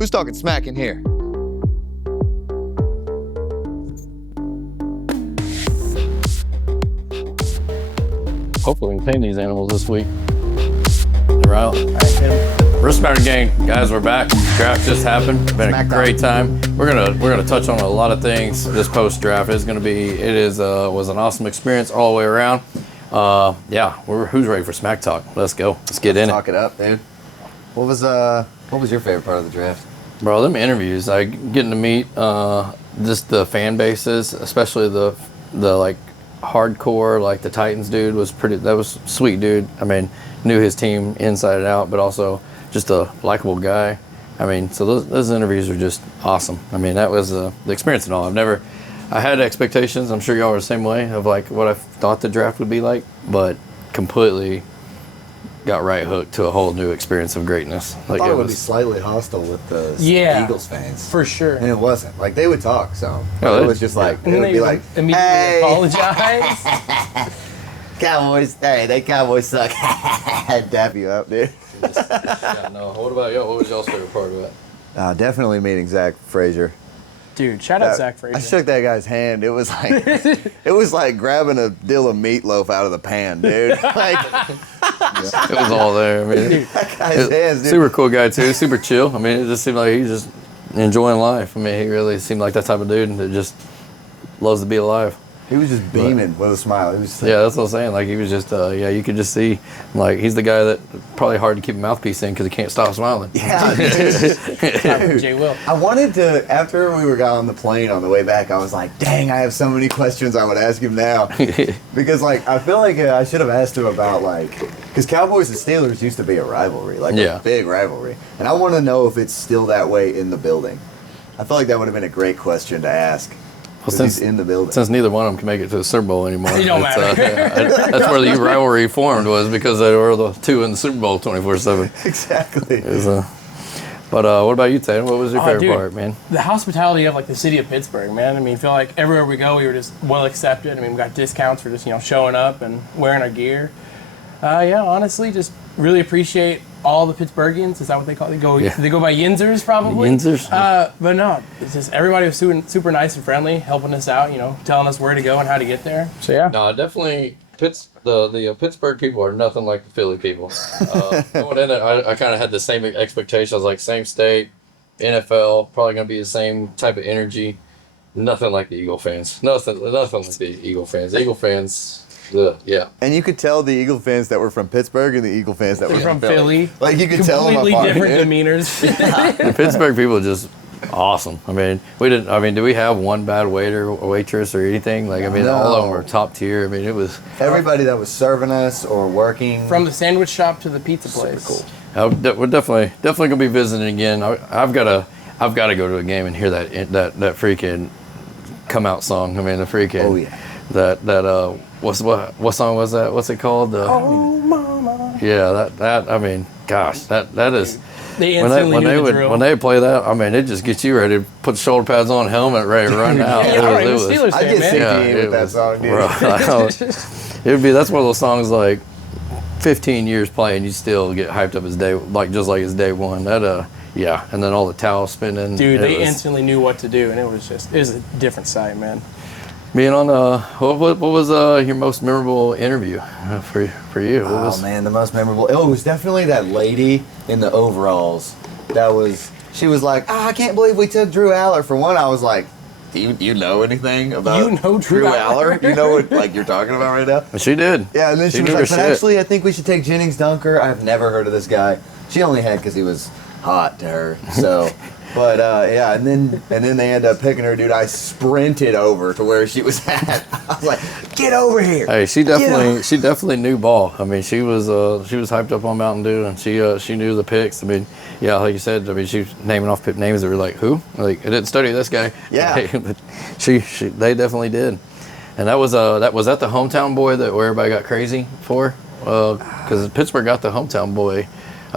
Who's talking smack in here? Hopefully we can tame these animals this week. They're out. Wristband gang, guys, we're back. Draft just happened. Been a great time. We're gonna touch on a lot of things this post draft. Was an awesome experience all the way around. Who's ready for smack talk? Let's go. Let's get in it. Talk it up, dude. What was your favorite part of the draft? Bro, them interviews, like getting to meet just the fan bases, especially the like hardcore, like the Titans dude that was sweet dude. I mean, knew his team inside and out, but also just a likable guy. I mean, so those interviews were just awesome. I mean, that was the experience and all. I had expectations, I'm sure y'all were the same way, of like what I thought the draft would be like, but completely got right hooked to a whole new experience of greatness. Like, I thought it would be slightly hostile with the Eagles fans. For sure. And it wasn't. Like, they would talk, so it was just like, it would be like, immediately hey. apologize. Cowboys, hey, they Cowboys suck. I'd dap you up, dude. What about y'all? What was y'all's favorite part of it? Definitely meeting Zach Frazier. Dude, shout out Zach Frazier. I shook that guy's hand. It was like grabbing a deal of meatloaf out of the pan, dude. It was all there. I mean, that guy's hands, dude. Super cool guy too. Super chill. I mean, it just seemed like he's just enjoying life. I mean, he really seemed like that type of dude that just loves to be alive. He was just beaming with a smile. He was that's what I'm saying. Like, he was just, you could just see, like, he's the guy that probably hard to keep a mouthpiece in because he can't stop smiling. Yeah, dude. Jay Will. I wanted to, after we got on the plane on the way back, I was like, dang, I have so many questions I would ask him now. Because, like, I feel like I should have asked him about, like, because Cowboys and Steelers used to be a rivalry, like a big rivalry. And I want to know if it's still that way in the building. I feel like that would have been a great question to ask. Well, since he's in the building. Since neither one of them can make it to the Super Bowl anymore. It don't matter. That's where the rivalry formed, was because they were the two in the Super Bowl 24/7. Exactly. But what about you, Tatum? What was your favorite part, man? The hospitality of, like, the city of Pittsburgh, man. I mean, I feel like everywhere we go, we were just well accepted. I mean, we got discounts for just, showing up and wearing our gear. Honestly, just really appreciate all the Pittsburghians. Is that what they call it? They go by Yinzers, probably. Yinzers. But no, it's just everybody was super nice and friendly, helping us out, telling us where to go and how to get there. So yeah. No, definitely. The Pittsburgh people are nothing like the Philly people. Going in it, I kind of had the same expectations. I was like, same state, NFL, probably going to be the same type of energy. Nothing like the Eagle fans. Nothing like the Eagle fans. The Eagle fans. And you could tell the Eagle fans that were from Pittsburgh and the Eagle fans that were from Philly. Like, you could tell them apart. Completely different demeanors. The Pittsburgh people are just awesome. I mean, did we have one bad waiter or waitress or anything? Like, I mean, all of them were top tier. I mean, it was everybody that was serving us or working. From the sandwich shop to the pizza place. Super cool. We're definitely gonna be visiting again. I've got to go to a game and hear that freaking come out song. I mean, the freaking what song was that? What's it called? Oh, mama. Yeah, that I mean, gosh, that is. They instantly knew the drill. When they play that, I mean, it just gets you ready to put the shoulder pads on, helmet ready to run out. I get 68 with that song, dude. That's one of those songs, like 15 years playing, you still get hyped up as it's day one. And then all the towels spinning. Dude, they instantly knew what to do, and it was a different sight, man. Being on what was your most memorable interview for you? Man, the most memorable. It was definitely that lady in the overalls. She was like, I can't believe we took Drew Aller. For one, I was like, do you know anything about Drew Aller? You know what you're talking about right now? She did. Yeah, and then she was like, but actually, I think we should take Jennings Dunker. I've never heard of this guy. She only had because he was hot to her. So. But and then they ended up picking her, dude. I sprinted over to where she was at. I was like, "Get over here!" Hey, she definitely knew ball. I mean, she was hyped up on Mountain Dew, and she knew the picks. I mean, like you said, I mean, she was naming off names that were like, who? Like, I didn't study this guy. Yeah, but they definitely did, and that was the hometown boy where everybody got crazy for, because Pittsburgh got the hometown boy.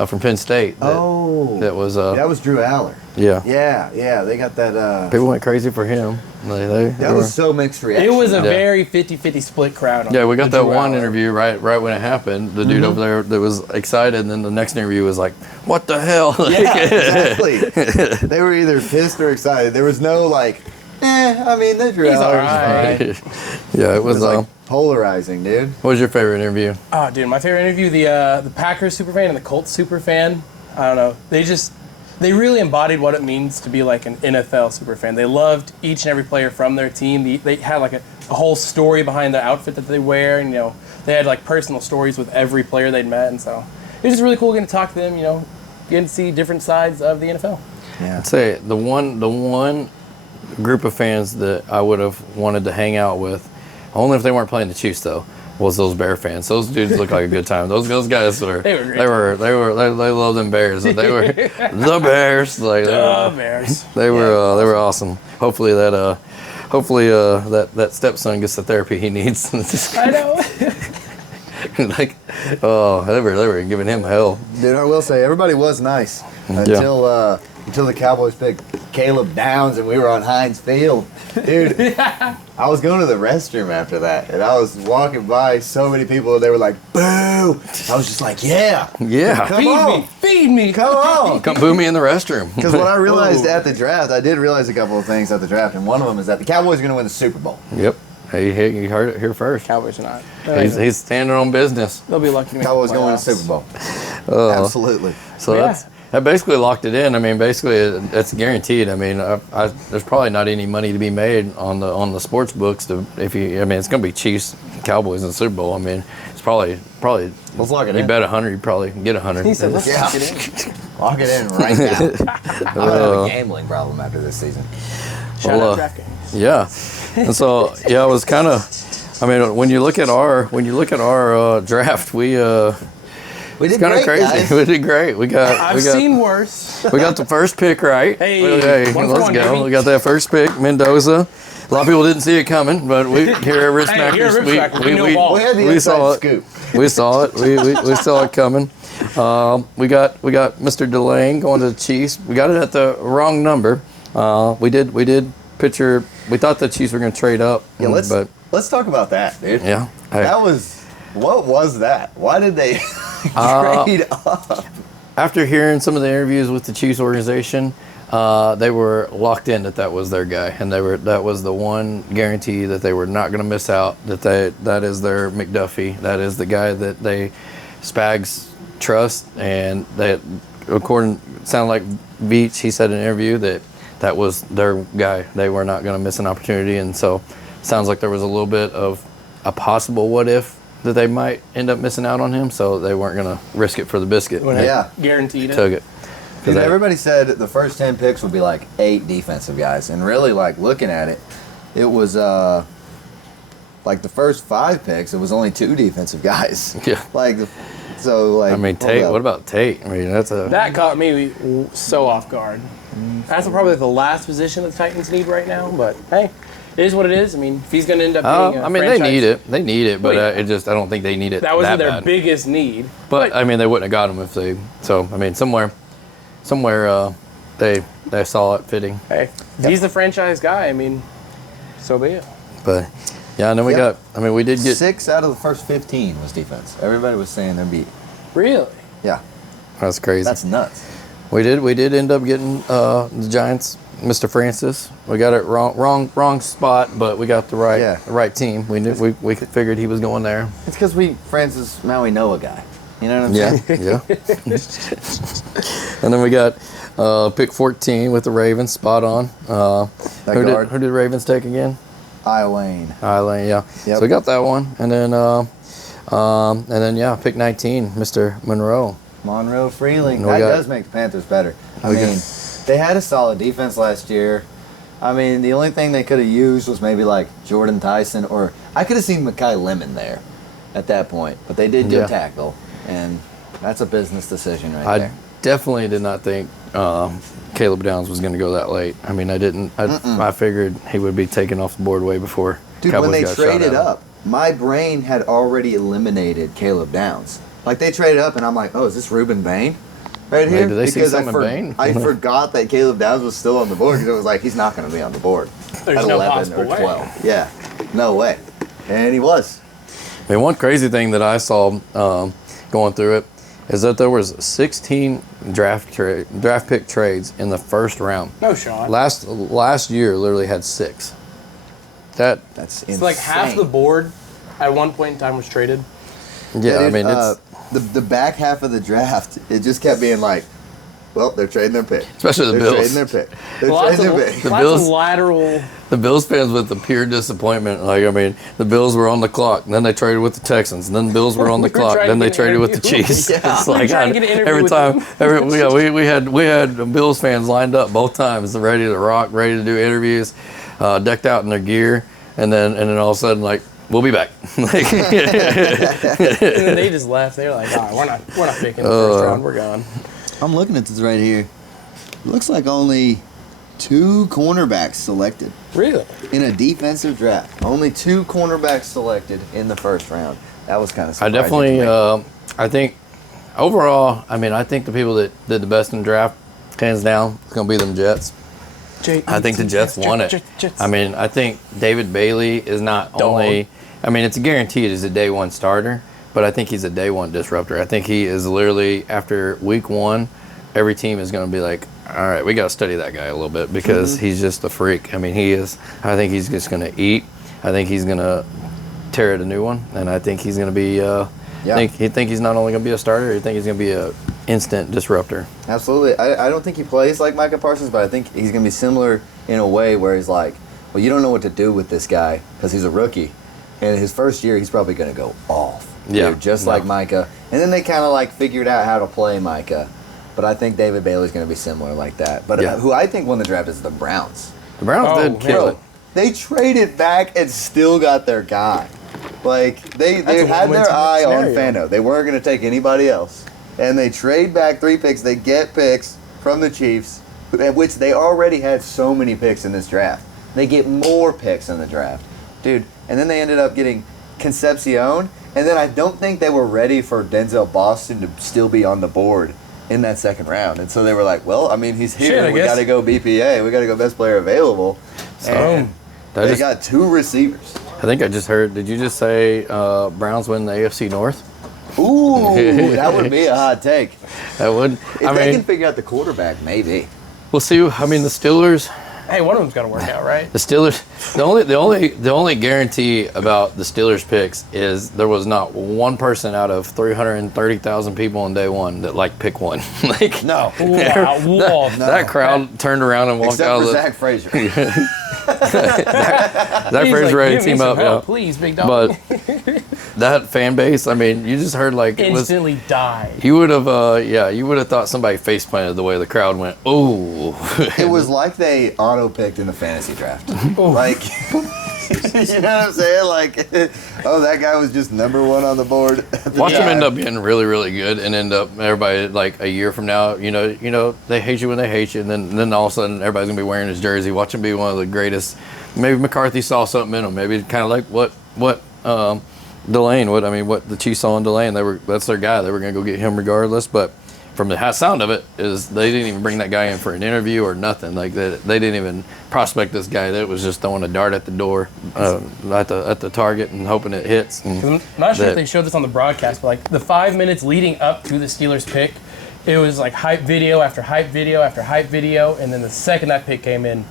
from Penn State. That was Drew Aller. Yeah. Yeah. They got that. People went crazy for him. That was so mixed reaction. It was a very 50-50 split crowd. Yeah, we got that one interview right when it happened. The dude over there that was excited, and then the next interview was like, "What the hell?" Yeah, exactly. They were either pissed or excited. There was no like, I mean, the Drew Aller. Yeah, it was like polarizing, dude. What was your favorite interview? Oh, dude, my favorite interview, the Packers superfan and the Colts superfan. I don't know. They really embodied what it means to be like an NFL superfan. They loved each and every player from their team. They had like a whole story behind the outfit that they wear, and they had like personal stories with every player they'd met, and so it was just really cool getting to talk to them. Getting to see different sides of the NFL. Yeah. I'd say the one group of fans that I would have wanted to hang out with, only if they weren't playing the Chiefs though, was those Bear fans. Those dudes looked like a good time. Those guys were. They loved them Bears. They were the Bears. Like Bears. They were awesome. Hopefully that stepson gets the therapy he needs. I know. They were giving him hell. Dude, I will say everybody was nice until the Cowboys picked Caleb Downs and we were on Heinz Field. Dude, I was going to the restroom after that, and I was walking by so many people, and they were like, boo! I was just like, yeah. Feed me. Come on. Come boo me in the restroom. Because what I realized at the draft, I did realize a couple of things at the draft, and one of them is that the Cowboys are going to win the Super Bowl. Yep. Hey, you heard it here first. Cowboys are not. He's standing on business. They'll be lucky to make Cowboys going to win the Super Bowl. Absolutely. So that basically locked it in. I mean, basically, it's guaranteed. I mean, there's probably not any money to be made on the sports books. It's going to be Chiefs, Cowboys in the Super Bowl. I mean, it's probably. Let's lock it in. You bet 100, you probably get 100. He said, let's lock it in. Lock it in right now. I'm gonna have a gambling problem after this season. Shout out DraftKings. Yeah, and so it was kind of. I mean, when you look at our draft, we did kind of crazy. Guys. We did great. I've seen worse. We got the first pick right. Hey, let's go. We got that first pick, Mendoza. A lot of people didn't see it coming, but we here at Rip Smackers, we had the inside scoop. We saw it. We saw it coming. We got Mr. Delane going to the Chiefs. We got it at the wrong number. We did picture. We thought the Chiefs were going to trade up. Yeah, let's talk about that, dude. Yeah, what was that? Why did they trade up? After hearing some of the interviews with the Chiefs organization, they were locked in that was their guy, and that was the one guarantee that they were not going to miss out. That is their McDuffie. That is the guy that Spags trust, and that sounded like Veach. He said in an interview that was their guy. They were not going to miss an opportunity, and so sounds like there was a little bit of a possible what if that they might end up missing out on him, so they weren't going to risk it for the biscuit. Yeah, guaranteed it. Took it. Dude, everybody said the first 10 picks would be like 8 defensive guys, and really, like looking at it, it was like the first 5 picks, it was only 2 defensive guys. Yeah. I mean, Tate. What about Tate? I mean, that caught me so off guard. That's probably the last position that the Titans need right now, but hey. It is what it is. I mean, if he's going to end up being they need it. They need it, but I don't think they need it. That wasn't their bad. biggest need. But I mean, they wouldn't have got him if they. So I mean, somewhere, they saw it fitting. Hey, if he's the franchise guy, I mean, so be it. But yeah, and then we got. I mean, we did get 6 out of the first 15 was defense. Everybody was saying they'd beat. Really? Yeah. That's crazy. That's nuts. We did end up getting the Giants. Mr. Francis, we got it wrong spot, but we got the right team. We figured he was going there. It's because Francis Maui know a guy. You know what I'm saying? Yeah. And then we got pick 14 with the Ravens, spot on. Who did the Ravens take again? Lane, yeah. Yep. So we got that one, and then pick 19, Mr. Monroe Freeling. That does make the Panthers better. I mean. They had a solid defense last year. I mean, the only thing they could have used was maybe like Jordan Tyson, or I could have seen Mekhi Lemon there at that point. But they did good tackle, and that's a business decision there. I definitely did not think Caleb Downs was going to go that late. I mean, I didn't. I figured he would be taken off the board way before. Dude, Cowboys when they got traded up, my brain had already eliminated Caleb Downs. Like, they traded up, and I'm like, oh, is this Reuben Bain? right here. Did they see Because something in Bain? I forgot that Caleb Downs was still on the board because it was like, he's not going to be on the board There's at no 11 possible or way. 12. Yeah, no way. And he was. I mean, one crazy thing that I saw going through it is that there was 16 draft pick trades in the first round. No shot. Last year literally had 6. That's insane. It's like half the board at one point in time was traded. Yeah, I mean, it's the back half of the draft. It just kept being like, well, they're trading their pick. Especially the they're Bills. trading their pick. They're Lots trading of, their pick. The lots Bills- of lateral. the Bills fans with the pure disappointment. Like, I mean, the Bills were on the clock, and then they traded with the Texans, and then the Bills were on the We were clock, trying then to they get an traded with the interview. Chiefs. Yeah. It's We were like trying to get an interview every with time, we had Bills fans lined up both times, ready to rock, ready to do interviews, decked out in their gear, and then all of a sudden, like, we'll be back. Like, And then they just left. They were like, "All right, we're not picking the first round. We're gone." I'm looking at this right here. Looks like only 2 cornerbacks selected Really? in a defensive draft. Only 2 cornerbacks selected in the first round. That was kind of I surprising. definitely, to me. I think, overall, I mean, I think the people that did the best in the draft, hands down, it's going to be them Jets. I think the Jets won it. Jets. I mean, I think David Bailey is not only, I mean, it's guaranteed he's a day one starter, but I think he's a day one disruptor. I think he is literally, after week 1, every team is going to be like, all right, we got to study that guy a little bit because he's just a freak. I mean, he is. I think he's just going to eat. I think he's going to tear it a new one, and I think he's going to be, I think he's not only going to be a starter, I think he's going to be a instant disruptor. Absolutely. I don't think he plays like Micah Parsons, but I think he's going to be similar in a way where he's like, well, you don't know what to do with this guy because he's a rookie. And his first year, he's probably going to go off. Yeah. Dude, just like Micah. And then they kind of like figured out how to play Micah. But I think David Bailey's going to be similar like that. But who I think won the draft is the Browns. The Browns did kill it. They traded back and still got their guy. Like, they a had win-win their eye on scenario. Fano. They weren't going to take anybody else. And they trade back 3 picks. They get picks from the Chiefs, which they already had so many picks in this draft. They get more picks in the draft. Dude, and then they ended up getting Concepcion. And then I don't think they were ready for Denzel Boston to still be on the board in that second round. And so they were like, well, I mean, he's here. Shit, I we guess. got to go BPA. We got to go best player available. And they got 2 receivers. I think I just heard, did you just say Browns win the AFC North? Ooh, that would be a hot take. That would. If I they mean, can figure out the quarterback, maybe. we'll see. I mean, the Steelers, Hey, one of them's got to work out, right? the only guarantee about the Steelers picks is there was not one person out of 330,000 people on day one that liked pick 1. Like, No. Wow. that crowd turned around and walked Except out for of the. Zach Frazier. Zach He's Frazier like, ready "Give to me team some up, help, yeah. please, big dog." But that fan base, I mean, you just heard like it was. Instantly died. You would have, you would have thought somebody face planted the way the crowd went. Oh, It was like they auto-picked in the fantasy draft. Like, you know what I'm saying? Like, oh, that guy was just number 1 on the board. Watch them end up being really, really good, and end up everybody like a year from now. You know, they hate you when they hate you, and then all of a sudden everybody's gonna be wearing his jersey. Watch him be one of the greatest. Maybe McCarthy saw something in him. Maybe kind of like what Delane. What the Chiefs saw in Delane. That's their guy. They were gonna go get him regardless. But from the sound of it, is they didn't even bring that guy in for an interview or nothing. Like they didn't even prospect this guy. That was just throwing a dart at the door, at the target and hoping it hits. And I'm not sure if they showed this on the broadcast, but like the 5 minutes leading up to the Steelers pick, it was like hype video after hype video after hype video, and then the second that pick came in,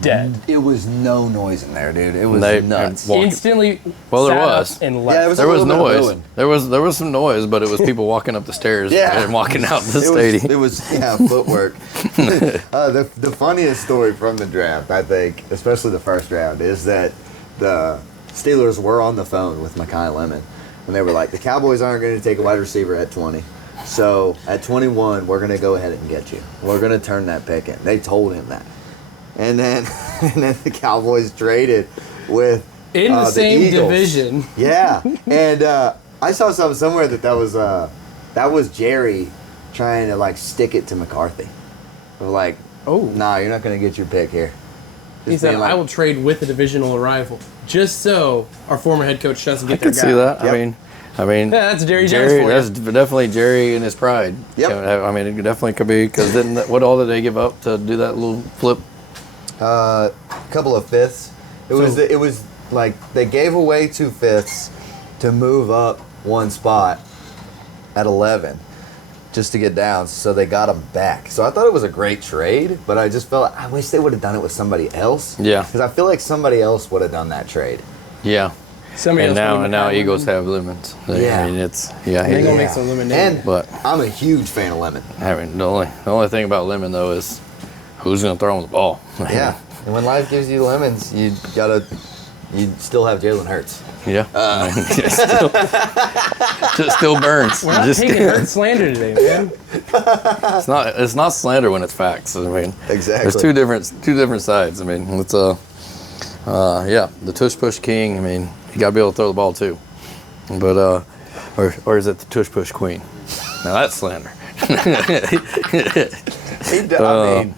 dead. It was no noise in there, dude. It was nuts. Instantly. Well, there sat was. up and left. Yeah, it was There a was little bit of noise. booing. There was some noise, but it was people walking up the stairs and walking out the stadium. It was footwork. The funniest story from the draft, I think, especially the first round, is that the Steelers were on the phone with Mekhi Lemon, and they were like, the Cowboys aren't going to take a wide receiver at 20. So at 21, we're going to go ahead and get you. We're going to turn that pick in. They told him that. And then the Cowboys traded with in the same Eagles. division. Yeah, and I saw something somewhere that was Jerry trying to like stick it to McCarthy. Like, nah, you're not gonna get your pick here. He said, being like- "I will trade with a divisional rival, just so our former head coach doesn't get I their could guy." see that. Yep. I mean, I mean, Yeah, that's Jerry Jones for you. That's definitely Jerry in his pride. Yep. I mean, it definitely could be because what all did they give up to do that little flip? A couple of fifths. It was like they gave away 2 fifths to move up one spot at 11 just to get down, so they got them back. So I thought it was a great trade, but I just felt I wish they would have done it with somebody else. Yeah. Because I feel like somebody else would have done that trade. Yeah. Somebody else And would now have Eagles have lemons. Yeah. I mean, it's They're gonna Yeah. make some lemonade. And But I'm a huge fan of lemon. I mean, the only thing about lemon though is who's gonna throw him the ball. Yeah. And when life gives you lemons, you still have Jalen Hurts. Yeah. I mean, just still burns. We're not Just- taking Hurt slander today, man. it's not slander when it's facts. I mean, Exactly. there's two different sides. I mean, it's the tush push king. I mean, you gotta be able to throw the ball too. But or is it the tush push queen? Now that's slander. I mean,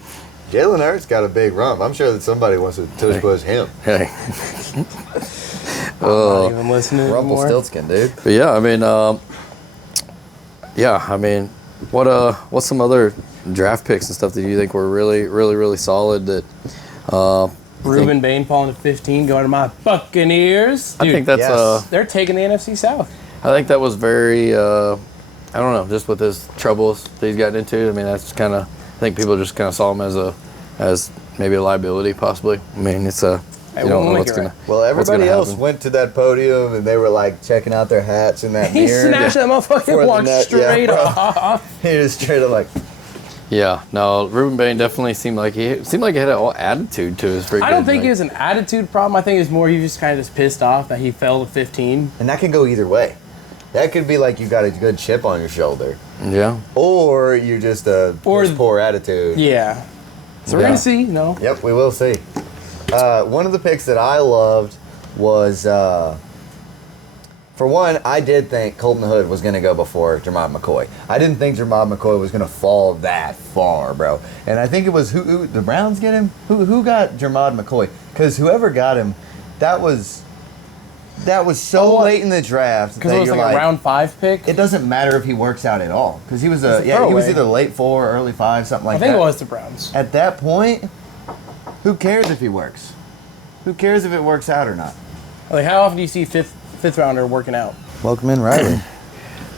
Jalen Hurts got a big rump. I'm sure that somebody wants to tush push him. Hey. I'm not even listening anymore. Rumpelstiltskin, dude. But yeah, I mean, what's some other draft picks and stuff that you think were really, really, really solid that Ruben Bain falling to 15, going to my Buccaneers. Dude, I think that's yes. they're taking the NFC South. I think that was very I don't know, just with his troubles that he's gotten into. I mean, that's kind of, I think people just kind of saw him as maybe a liability possibly. I mean, it's you Hey, don't know we'll what's make it gonna. Well, what's gonna everybody else happen. went to that podium and they were like checking out their hats in that He mirror. snatched that motherfucker Before and the walked net, yeah, straight bro. off. He just straight up like, Yeah, no, Ruben Bain definitely seemed like he had an attitude to his freaking. I don't think like, it was an attitude problem. I think it's more he was just kind of just pissed off that he fell to 15. and that can go either way. That could be like you got a good chip on your shoulder, Yeah. or you're just a piss poor attitude. Yeah. So we're Yeah. going to see, you know. Yep, we will see. One of the picks that I loved was, for one, I did think Colton Hood was going to go before Jermod McCoy. I didn't think Jermod McCoy was going to fall that far, bro. And I think it was who the Browns get him? Who got Jermod McCoy? Because whoever got him, that was so Oh, late in the draft Because that it was you're like a round 5 pick. it doesn't matter if he works out at all because he was It's a he was throwaway. either late 4 or early 5, something like I that. think it was the Browns. At that point, who cares if he works? Who cares if it works out or not? Like, how often do you see fifth rounder working out? Welcome in, Riley.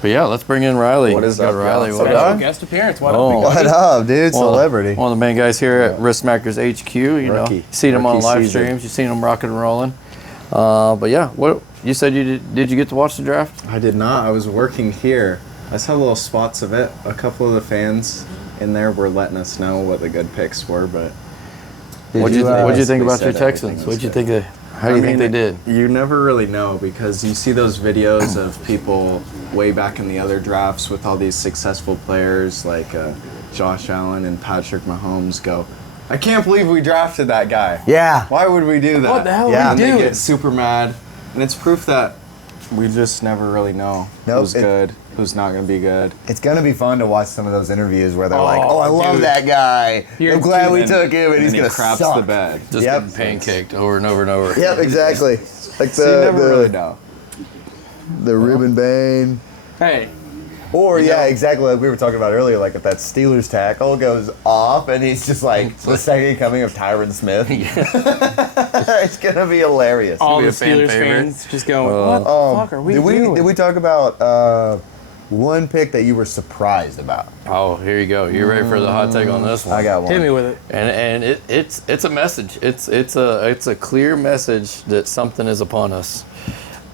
But yeah, let's bring in Riley. What is Got up, Riley? y'all? What What up? up? Guest appearance. What Oh. up? What up, dude? One of the- Celebrity. One of the main guys here at Wristmakers HQ. You Rookie. know, seen him on Rookie live season. streams. You've seen him rocking and rolling. But yeah, what you said you did you get to watch the draft? I did not. I was working here. I saw little spots of it. A couple of the fans in there were letting us know what the good picks were, but What'd you think basically about your said everything Texans? was What'd you good. think how do you think they did? You never really know because you see those videos of people way back in the other drafts with all these successful players like Josh Allen and Patrick Mahomes go, I can't believe we drafted that guy. Yeah. Why would we do that? What the hell Yeah. And did we they do? get super mad. And it's proof that we just never really know Nope, who's good, who's not going to be good. It's going to be fun to watch some of those interviews where they're like, Oh, oh, I love dude. that guy. You're I'm glad we And took him, and he's then going he to craps suck. the bed. Just Yep. getting pancaked over and over and over. Yep, exactly. Like So you never really know. the Ruben Bain. Hey, Or, yeah, exactly like we were talking about earlier, like if that Steelers tackle goes off and he's just like the second coming of Tyron Smith. It's going to be hilarious. all be the a fan Steelers favorite. fans just going, what the fuck are we doing? Did we talk about one pick that you were surprised about? Oh, here you go. You ready for the hot take on this one? I got one. Hit me with it. And it's a message. It's a clear message that something is upon us,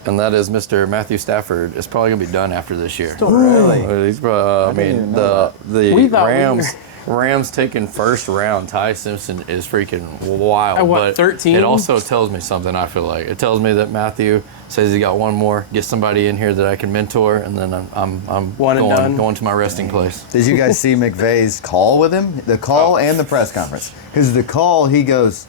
and that is Mr. Matthew Stafford is probably gonna be done after this year. Really? He's I mean even know the We thought we Rams taking first round. Ty Simpson is freaking wild. At what, but 13? It also tells me something. I feel like it tells me that Matthew says he got one more. Get somebody in here that I can mentor, and then I'm One and done. going to my resting place. Did you guys see McVay's call with him? The call and the press conference. Because the call, he goes,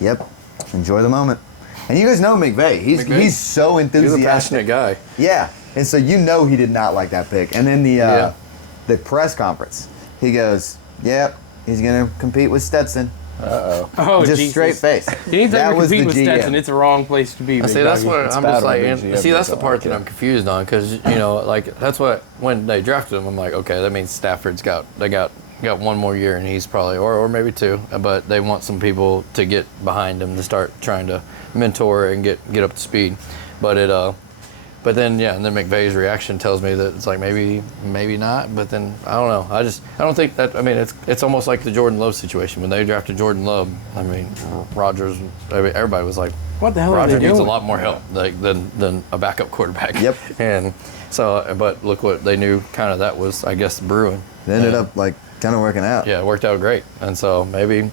"Yep, enjoy the moment." And you guys know McVay. McVay? He's so He's a enthusiastic. passionate guy. Yeah, and so you know he did not like that pick. And then the press conference, he goes, "Yep, he's gonna compete with Stetson." Oh, Just Jesus. straight face. Anytime That you was compete the with GM. Stetson, it's the wrong place to be. Big See, that's doggy. what It's I'm bad just when like. the And, GM see, that's the doesn't part like that it. I'm confused on because like that's what when they drafted him, I'm like, okay, that means Stafford's got 1 more year and he's probably or maybe 2, but they want some people to get behind him to start trying to mentor and get up to speed, but then and then McVay's reaction tells me that it's like maybe not, but then I don't know. I don't think that. I mean, it's almost like the Jordan Love situation when they drafted Jordan Love. I mean, Rodgers. Everybody was like, What the hell are they Rodgers needs a doing? lot more help than a backup quarterback. Yep. And so, but look what they knew. Kind of that was, I guess, brewing. It ended And, up like kind of working out. Yeah, it worked out great. And so maybe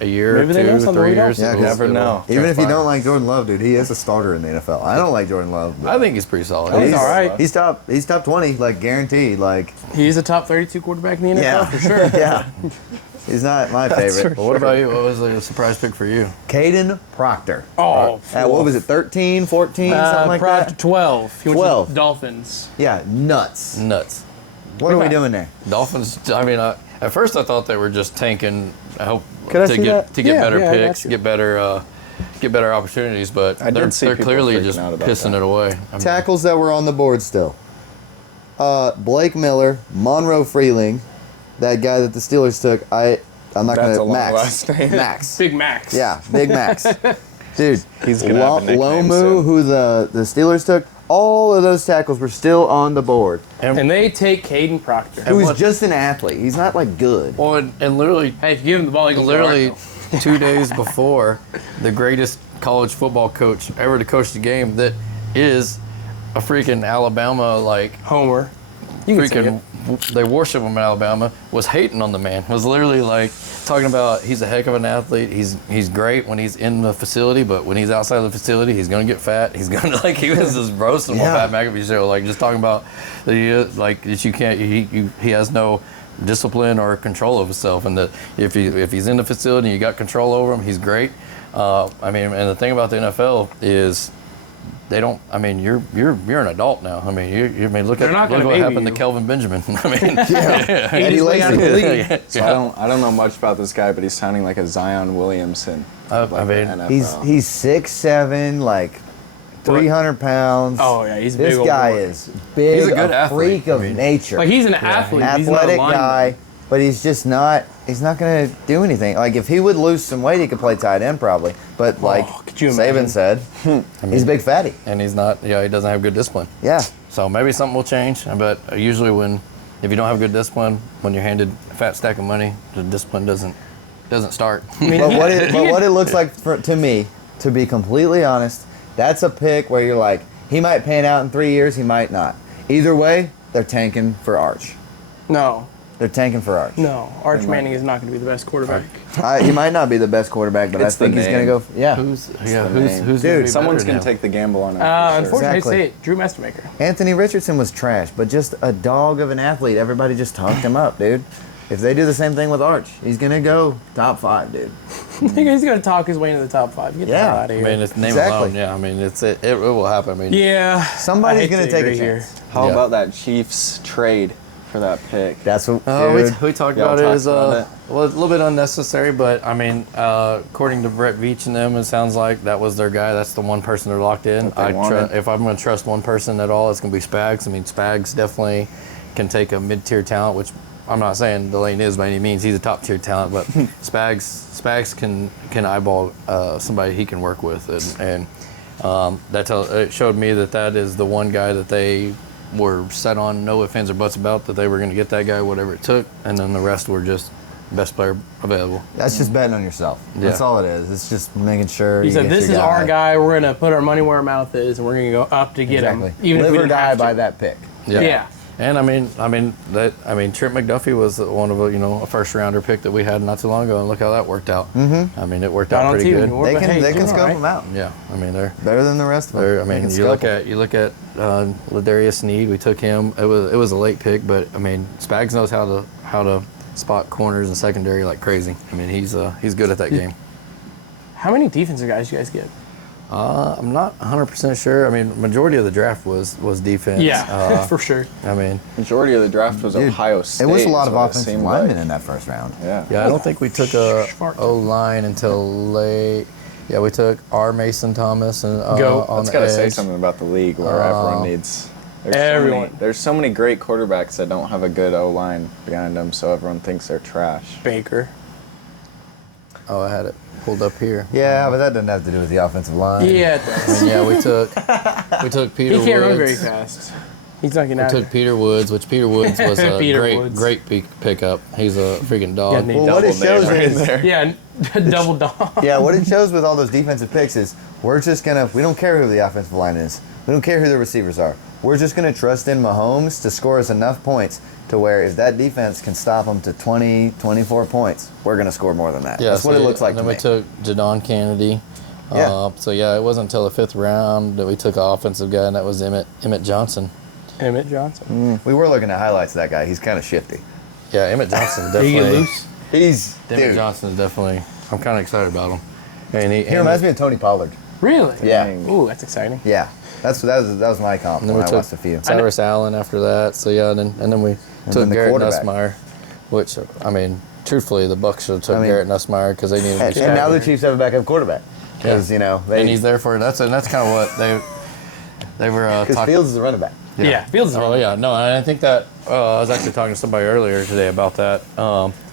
a year, Maybe they know 2, something 3 we don't. years. Yeah, it'll- never it'll know. Even if you transpire. don't like Jordan Love, dude, he is a starter in the NFL. I don't like Jordan Love. But I think he's pretty solid. He's all right. He's top 20, like guaranteed. Like He's a top 32 quarterback in the NFL yeah, for sure. yeah. He's not my favorite. But what about you? What was the surprise pick for you? Caden Proctor. Oh, At what was it, 13, 14, something like Proctor that? 12. He went to 12. the Dolphins. Yeah, nuts. Nuts. What are we doing there? Dolphins. I mean, at first I thought they were just tanking. I hope Could I to see get that? to get Yeah, better yeah, I got picks, you. get better opportunities, but I did see they're people clearly freaking just out about pissing that. it away. I mean, Tackles that were on the board still. Blake Miller, Monroe Freeling, that guy that the Steelers took. I'm not That's gonna a long Max. last name. Max. Big Max. Yeah, Big Max. Dude, He's gonna have a nickname Lomu, soon. who the Steelers took, all of those tackles were still on the board. And they take Caden Proctor. Who's what- just an athlete. He's not like good. well, and literally, Hey, if you give him the ball, he can literally go 2 days before, the greatest college football coach ever to coach the game that is a freaking Alabama Homer. You can say it. freaking they worship him in Alabama was hating on the man, was literally like talking about he's a heck of an athlete, he's great when he's in the facility, but when he's outside of the facility he's gonna get fat, he's gonna he was just roasting Yeah. on Pat McAfee show, like just talking about that that you can't he has no discipline or control of himself, and that if he's in the facility and you got control over him, he's great. I mean, and the thing about the NFL is they don't. I mean, you're an adult now. I mean, I mean, look They're not at gonna what baby happened to you. Kelvin Benjamin. I mean, Yeah. He Eddie just went out of the Lacy. league. So I don't know much about this guy, but he's sounding like a Zion Williamson. I Like mean, the NFL. He's 6'7", like 300 pounds. Oh, yeah, he's a This big old guy boy. is big, He's a good athlete. freak of I mean, nature. Like, he's an athlete. He's not a athletic lineman. guy, but he's just not. He's not going to do anything. Like if he would lose some weight, he could play tight end probably. But like could you imagine? Saban said, he's a big fatty. and he's not. Yeah, he doesn't have good discipline. Yeah. So maybe something will change. But usually, if you don't have good discipline, when you're handed a fat stack of money, the discipline doesn't start. I mean, But he- what it looks like to me, to be completely honest, that's a pick where you're like, he might pan out in 3 years, he might not. Either way, they're tanking for Arch. No, They're tanking for Arch. no. Arch Manning is not going to be the best quarterback. He might not be the best quarterback, but It's I think the he's going to name. go. Yeah. who's the who's name. who's Dude, gonna be Someone's better going to now? take the gamble on it. Unfortunately, I Exactly. say it. Drew Mestemaker. Anthony Richardson was trash, but just a dog of an athlete. Everybody just talked him up, dude. If they do the same thing with Arch, he's going to go top 5, dude. He's going to talk his way into the top 5. Get the Yeah. hell out of I here. mean, it's name Exactly. alone. Yeah, I mean, it will happen. I mean, yeah. Somebody's I hate going to take a agree here. chance. How Yeah. about that Chiefs trade for that pick? That's what, we dude. talked Y'all about it talked as about it? well, a little bit unnecessary, but I mean, according to Brett Veach and them, it sounds like that was their guy. That's the one person they're locked in. That they wanted. If I'm going to trust one person at all, it's going to be Spags. I mean, Spags definitely can take a mid-tier talent, which I'm not saying Delaney is by any means. He's a top-tier talent, but Spags can eyeball somebody he can work with, and it showed me that is the one guy that they were set on, no ifs, ands, or buts about, that they were going to get that guy, whatever it took, and then the rest were just best player available. That's just betting on yourself. That's Yeah. all it is. It's just making sure He you said, get "This your is our guy. We're going to put our money where our mouth is, and we're going to go up to get Exactly. him, even if Live we or didn't die have to." by that pick. Yeah. And I mean, Trent McDuffie was one of a first rounder pick that we had not too long ago, and look how that worked out. Mm-hmm. I mean, it worked Not out on pretty TV good. anymore. They But can hey, they can doing all scope right. them out Yeah, I mean they're. better than the rest of them. I mean, They can you look scope 'em. at Ladarius Sneed. We took him. It was a late pick, but I mean, Spags knows how to spot corners and secondary like crazy. I mean, he's good at that game. How many defensive guys do you guys get? I'm not 100% sure. I mean, majority of the draft was defense. Yeah, for sure. I mean, Majority of the draft was Ohio State. It was a lot is of what it offensive seemed linemen like. in that first round. Yeah. yeah, I don't think we took a Smart. O-line until late. Yeah, we took R. Mason Thomas and Go. on That's the got to say edge. something about the league where everyone needs. Everyone. There's so many great quarterbacks that don't have a good O-line behind them, so everyone thinks they're trash. Baker. Oh, I had it pulled up here. Yeah, but that doesn't have to do with the offensive line. Yeah, it does. And yeah, we took Peter He Woods. can't run very fast. He's not getting We out of took Peter Woods, which Peter Woods was a Peter great Woods. pickup. He's a freaking dog. Yeah, Nate Well, what it Double name shows right is, there. Yeah, double dog. yeah, what it shows with all those defensive picks is we don't care who the offensive line is. We don't care who the receivers are. We're just going to trust in Mahomes to score us enough points to where if that defense can stop them to 20, 24 points, we're going to score more than that. Yeah, That's what it looks like and to then me. we took Jadon Kennedy. Yeah. So yeah, it wasn't until the 5th round that we took an offensive guy, and that was Emmett Johnson. Emmett Johnson. We were looking at highlights of that guy. He's kind of shifty. Yeah, Emmett Johnson Did he get definitely. loose? Emmett Dude, Johnson is definitely. I'm kind of excited about him. And he reminds me of Tony Pollard. Really? Yeah. Ooh, that's exciting. Yeah. That was my comp And then when we I took watched a few. Cyrus Allen after that. So yeah, and then we took then the Garrett quarterback. Nussmeier, which I mean, truthfully, the Bucs should have took I mean- Garrett Nussmeier because they needed to And be now the stronger. Chiefs have a backup quarterback. Because, And he's there for that's kind of what they were because talking. Fields is a running back. Yeah, Fields is Oh yeah, no, and I think that I was actually talking to somebody earlier today about that.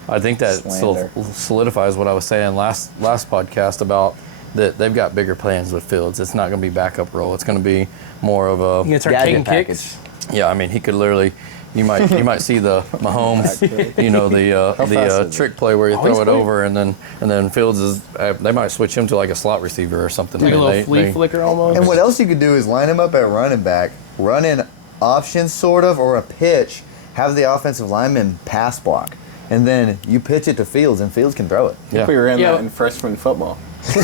I think that Slander. still solidifies what I was saying last podcast about that they've got bigger plans with Fields. It's not going to be backup role. It's going to be more of You a can start Gadget taking package. kicks. yeah. I mean, he could literally. You might see the Mahomes, the trick play where you Oh, throw he's it quick. over and then Fields is. They might switch him to like a slot receiver or something. Like I a mean, little flea flicker almost. And what else you could do is line him up at running back, run in options sort of, or a pitch, have the offensive lineman pass block, and then you pitch it to Fields, and Fields can throw it. Yeah. We ran Yeah. that in freshman football. So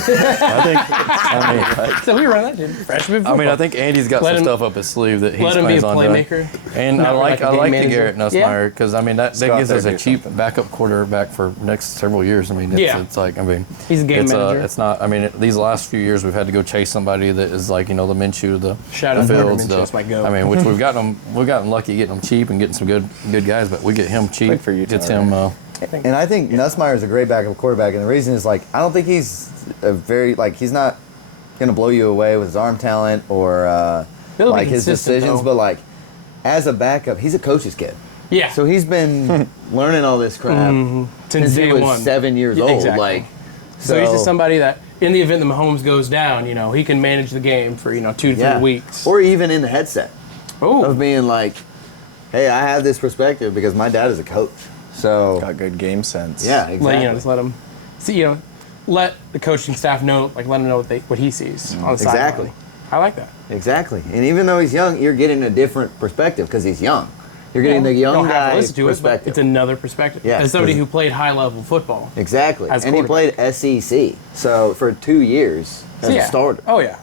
we run that dude. Freshman football. I think Andy's got Let some him- stuff up his sleeve that he's let him be a plans on doing. playmaker. And Not I like a like game the manager. Garrett Nussmeier because I mean that Scott gives us there a do cheap something. backup quarterback for next several years. I mean, it's like He's a game it's, manager. It's not. I mean, these last few years we've had to go chase somebody that is like the Minshew, the Shout out the Gardner Fields. Minshew, that's my goat. I mean, which we've gotten lucky getting them cheap and getting some good guys, but we get him cheap. Good for you, Gets Tyler. him. And I think Nussmeier is a great backup quarterback, and the reason is I don't think he's he's not going to blow you away with his arm talent or He'll be his consistent, decisions, though. but as a backup, he's a coach's kid. Yeah. So he's been learning all this crap Since since he day was one. 7 years Yeah, old. exactly. So he's just somebody that, in the event that Mahomes goes down, he can manage the game for 2 to 3 weeks. Or even in the headset Oh, of being like, hey, I have this perspective because my dad is a coach. So Got good game sense. yeah, exactly. just let him see. Let the coaching staff know, let him know what he sees on the sideline. Exactly. I like that. Exactly. And even though he's young, you're getting a different perspective because he's young. You're getting the You young don't have to guy's listen to it, but perspective. it's another perspective. Yeah, As somebody 'cause- who played high level football. Exactly. As And he quarterback. played SEC. So for 2 years as a starter. Oh yeah.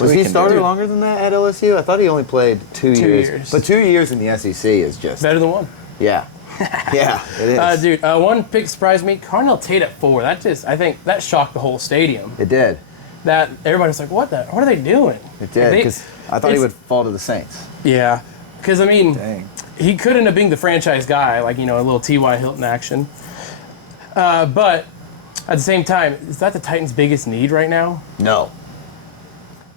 Was he can starter do it. longer than that at LSU? I thought he only played 2 years. years. But 2 years in the SEC is just Better than one. yeah, yeah, it is. Dude, one pick surprised me. Carnell Tate at 4. I think that shocked the whole stadium. It did. That everybody was like, what are they doing? It did because I thought he it's- would fall to the Saints. Yeah, because Dang. he could end up being the franchise guy, a little T.Y. Hilton action. But at the same time, is that the Titans' biggest need right now? No.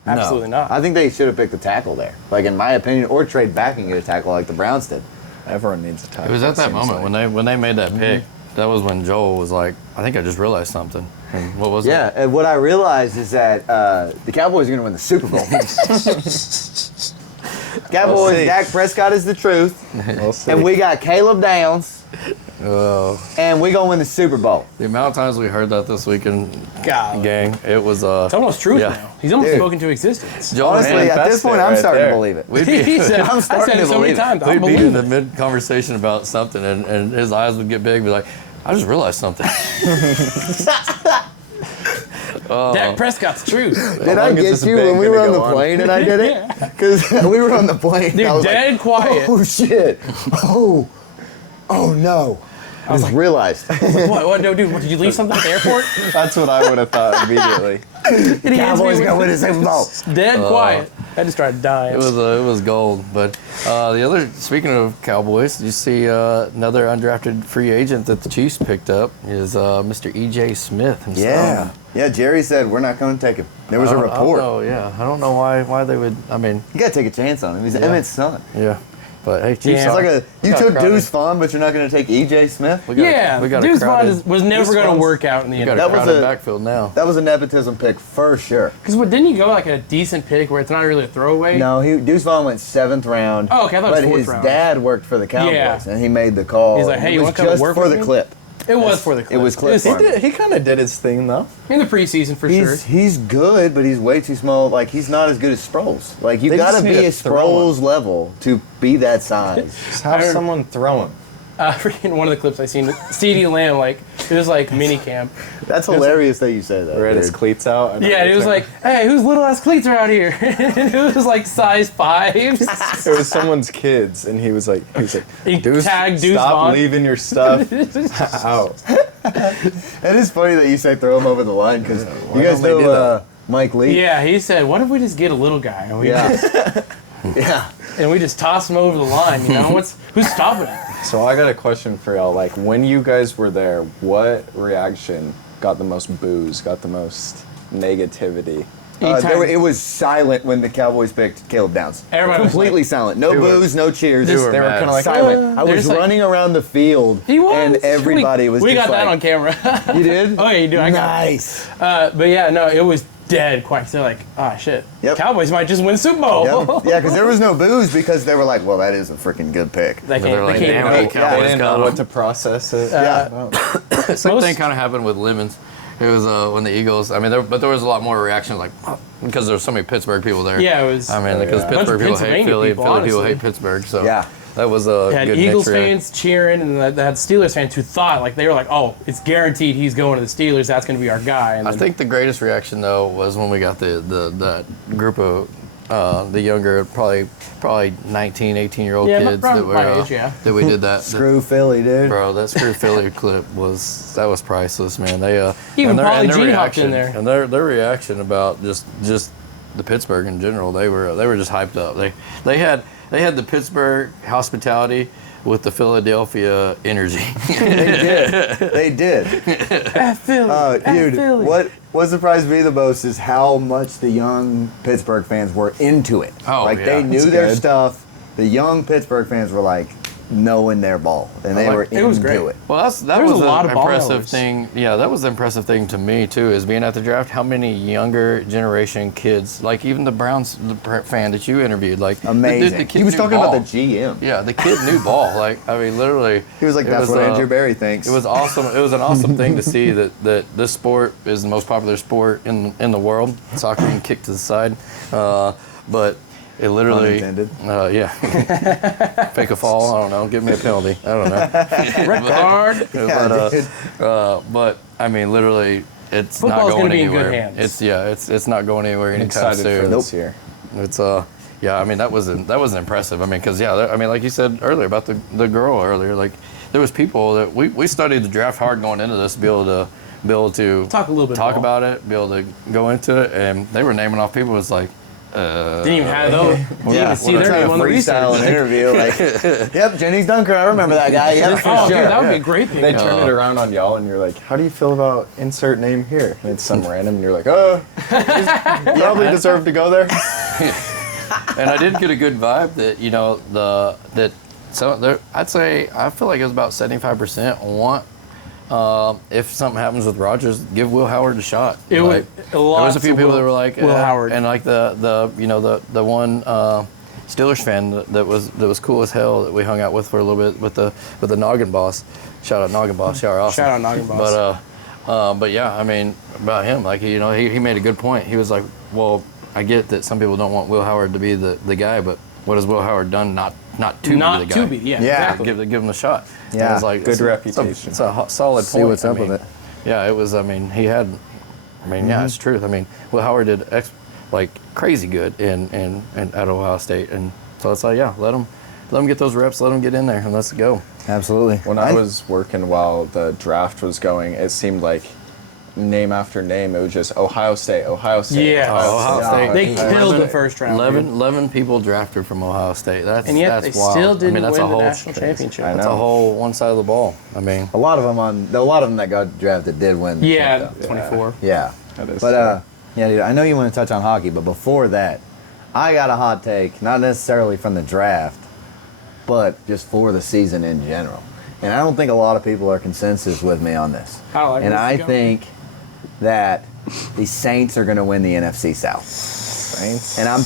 Absolutely No. not. I think they should have picked a tackle there, in my opinion, or trade back and get a tackle like the Browns did. Everyone needs a tackle. It was at that seems moment like. when they made that pick. That was when Joel was like, I think I just realized something. And what was Yeah, it? and what I realized is that the Cowboys are going to win the Super Bowl. Cowboys, see. Dak Prescott is the truth, We'll see. and we got Caleb Downs, and we going to win the Super Bowl. The amount of times we heard that this weekend, God. gang, it was It's almost truth Yeah. now. He's almost Dude. spoken to existence. Joel Honestly, and at this point, I'm right starting there. to believe it. we'd be, He said, I'm I starting said to it so many believe it. times. I we'd don't be in believe the it. mid conversation about something, and his eyes would get big, be like, I just realized something. Dak Prescott's truth. Did I long is get this you bit when we were gonna on the go on? plane and I did it? Because we were on the plane. and Dude, I was dead like, quiet. Oh shit! Oh no! I just realized. What? No, dude, did you leave something at the airport? That's what I would have thought immediately. Cowboys gonna win the Super Bowl. Dead quiet. I just started dying. It was gold. But speaking of Cowboys, you see another undrafted free agent that the Chiefs picked up is Mr. E.J. Smith himself. Yeah, Jerry said we're not going to take it. There was a report. I don't know why they would. I mean, You got to take a chance on him. He's Emmett's son. yeah. But hey, Chiefs. Yeah. It's like you took Deuce Vaughn, but you're not going to take E.J. Smith? We got Deuce a Vaughn crowded, was never going to work out in the we got end. a That was crowded a- backfield now. That was a nepotism pick for sure. Because didn't you go like a decent pick where it's not really a throwaway? No, Deuce Vaughn went 7th round. Oh, okay, I thought it was but fourth his round. dad worked for the Cowboys, Yeah. and he made the call. He's like, and hey, it you was wanna come just work for with the me? clip. It was for the clip. was clip farming. He kind of did his thing though. in the preseason for sure. He's good, but he's way too small. Like, he's not as good as Sproles. Like, you They got just to need be to a throw him. Sproles level to be that size. Just have someone throw him. Freaking one of the clips I seen, CeeDee Lamb, like, it was like mini camp. That's hilarious that you say that. Read his dude. cleats out. And Yeah, and it was like, hey, whose little ass cleats are out here? And it was like size 5s. it was someone's kids, and he was like, He tagged Deuce stop Vaughn. leaving your stuff out. It is funny that you say throw him over the line because you guys don't they do know that? Mike Lee. Yeah, he said, what if we just get a little guy and we, Yeah. Yeah. and we just toss him over the line, you know? Who's stopping it? So I got a question for y'all. Like, when you guys were there, what reaction got the most boos, got the most negativity? It was silent when the Cowboys picked Caleb Downs. Everybody was completely like- silent. No They were- boos, no cheers. they were They were mad. kind of like, silent. I They're was just like- running around the field, He was. and everybody was. We just got that like, on camera. You did? Oh, yeah, you do. I got it. Nice. But yeah, no, it was dead quiet. They're like, ah, shit. Yep. Cowboys might just win Super Bowl. Yep. Yeah, because there was no boos because they were like, well, that is a freaking good pick. They They're can't. like, They damn, can't. the Yeah, they Cowboys didn't got know what them. to process it. Yeah. Same Most- thing kind of happened with Lemons. It was when the Eagles. I mean, but there was a lot more reaction, like because there were so many Pittsburgh people there. Yeah, it was. I mean, because Bunch of Pittsburgh people hate Pennsylvania Philly, people, Philly people honestly. hate Pittsburgh. So Yeah. that was a They had good Eagles mixed reaction. fans cheering, and they had Steelers fans who thought, like, they were like, oh, it's guaranteed he's going to the Steelers. That's going to be our guy. And I then, think the greatest reaction though was when we got that group of the younger, probably 19, 18-year-old Yeah, kids probably that were my age, yeah. that we did that. Screw Philly, dude. Bro, that Screw Philly clip was priceless, man. They Even and their- Pauly and their G hopped reaction- in there. and their reaction about just the Pittsburgh in general. They were just hyped up. They had the Pittsburgh hospitality with the Philadelphia energy. They did. Philly. Dude, Philly. what surprised me the most is how much the young Pittsburgh fans were into it. Oh, like yeah. they knew That's their good. stuff. The young Pittsburgh fans were like knowing their ball, and they like- were it was into great. it. Well, that There was was a lot an of ball impressive knowers. thing. Yeah, that was the impressive thing to me too, is being at the draft. How many younger generation kids, like even the Browns fan that you interviewed, like Amazing. the kid He was knew talking ball. about the GM. Yeah, the kid knew ball. Like I mean, literally. He was like, it "That's was, what Andrew Barry thinks." It was awesome. It was an awesome thing to see that this sport is the most popular sport in the world. Soccer being kicked to the side, but it literally. Unintended. Yeah. Fake a fall. I don't know. Give me a penalty. I don't know. Red card. But I mean, literally, it's Football's not going gonna be in anywhere. good hands. It's not going anywhere I'm anytime excited soon. for this year. It's yeah. I mean, that was impressive. I mean, because I mean, like you said earlier about the girl earlier, like there was people that we studied the draft hard going into this to be able to Talk a little bit talk ball. about it, be able to go into it, and they were naming off people. It was like. Didn't even have those. Didn't Yeah, even see their trying name to on the freestyle research. an interview. Like, yep, Jennings Dunker. I remember that guy. Yep, for Oh, sure. dude, that would be a great thing. They turn it around on y'all, and you're like, "How do you feel about insert name here?" And it's some random, and you're like, "Oh, you probably deserve to go there." And I did get a good vibe that I'd say I feel like it was about 75% want. If something happens with Rodgers, give Will Howard a shot. It like, was there was a few people that were like Will Howard. and like the one Steelers fan that was cool as hell that we hung out with for a little bit with the Noggin Boss. Shout out Noggin Boss. Y'all are awesome. Shout out Noggin Boss. But yeah, I mean about him, like he made a good point. He was like, well, I get that some people don't want Will Howard to be the guy, but what has Will Howard done? Not to be the guy. Not to be, yeah, Yeah. exactly. Give him a shot. Yeah, And it's like, good it's a- reputation. It's a solid See point. what's I up mean, with it. Yeah, it was. I mean, he had. I mean, yeah, it's truth. I mean, Will Howard did like crazy good in at Ohio State, and so it's like, yeah, let him them get those reps, let them get in there, and let's go. Absolutely. When I was working while the draft was going, it seemed like name after name, it was just Ohio State, Ohio State. Yeah. Ohio State. They killed the first round. 11 people drafted from Ohio State. That's And yet that's they wild. still didn't that's win a the whole national championship. I That's a know. whole one side of the ball. I mean, A lot of them that got drafted did win. the Yeah, chip, though. 24. Yeah. That is But yeah, dude, I know you want to touch on hockey, but before that, I got a hot take, not necessarily from the draft, but just for the season in general. And I don't think a lot of people are consensus with me on this. I like and this I going. think that the Saints are going to win the NFC South. Saints. And I'm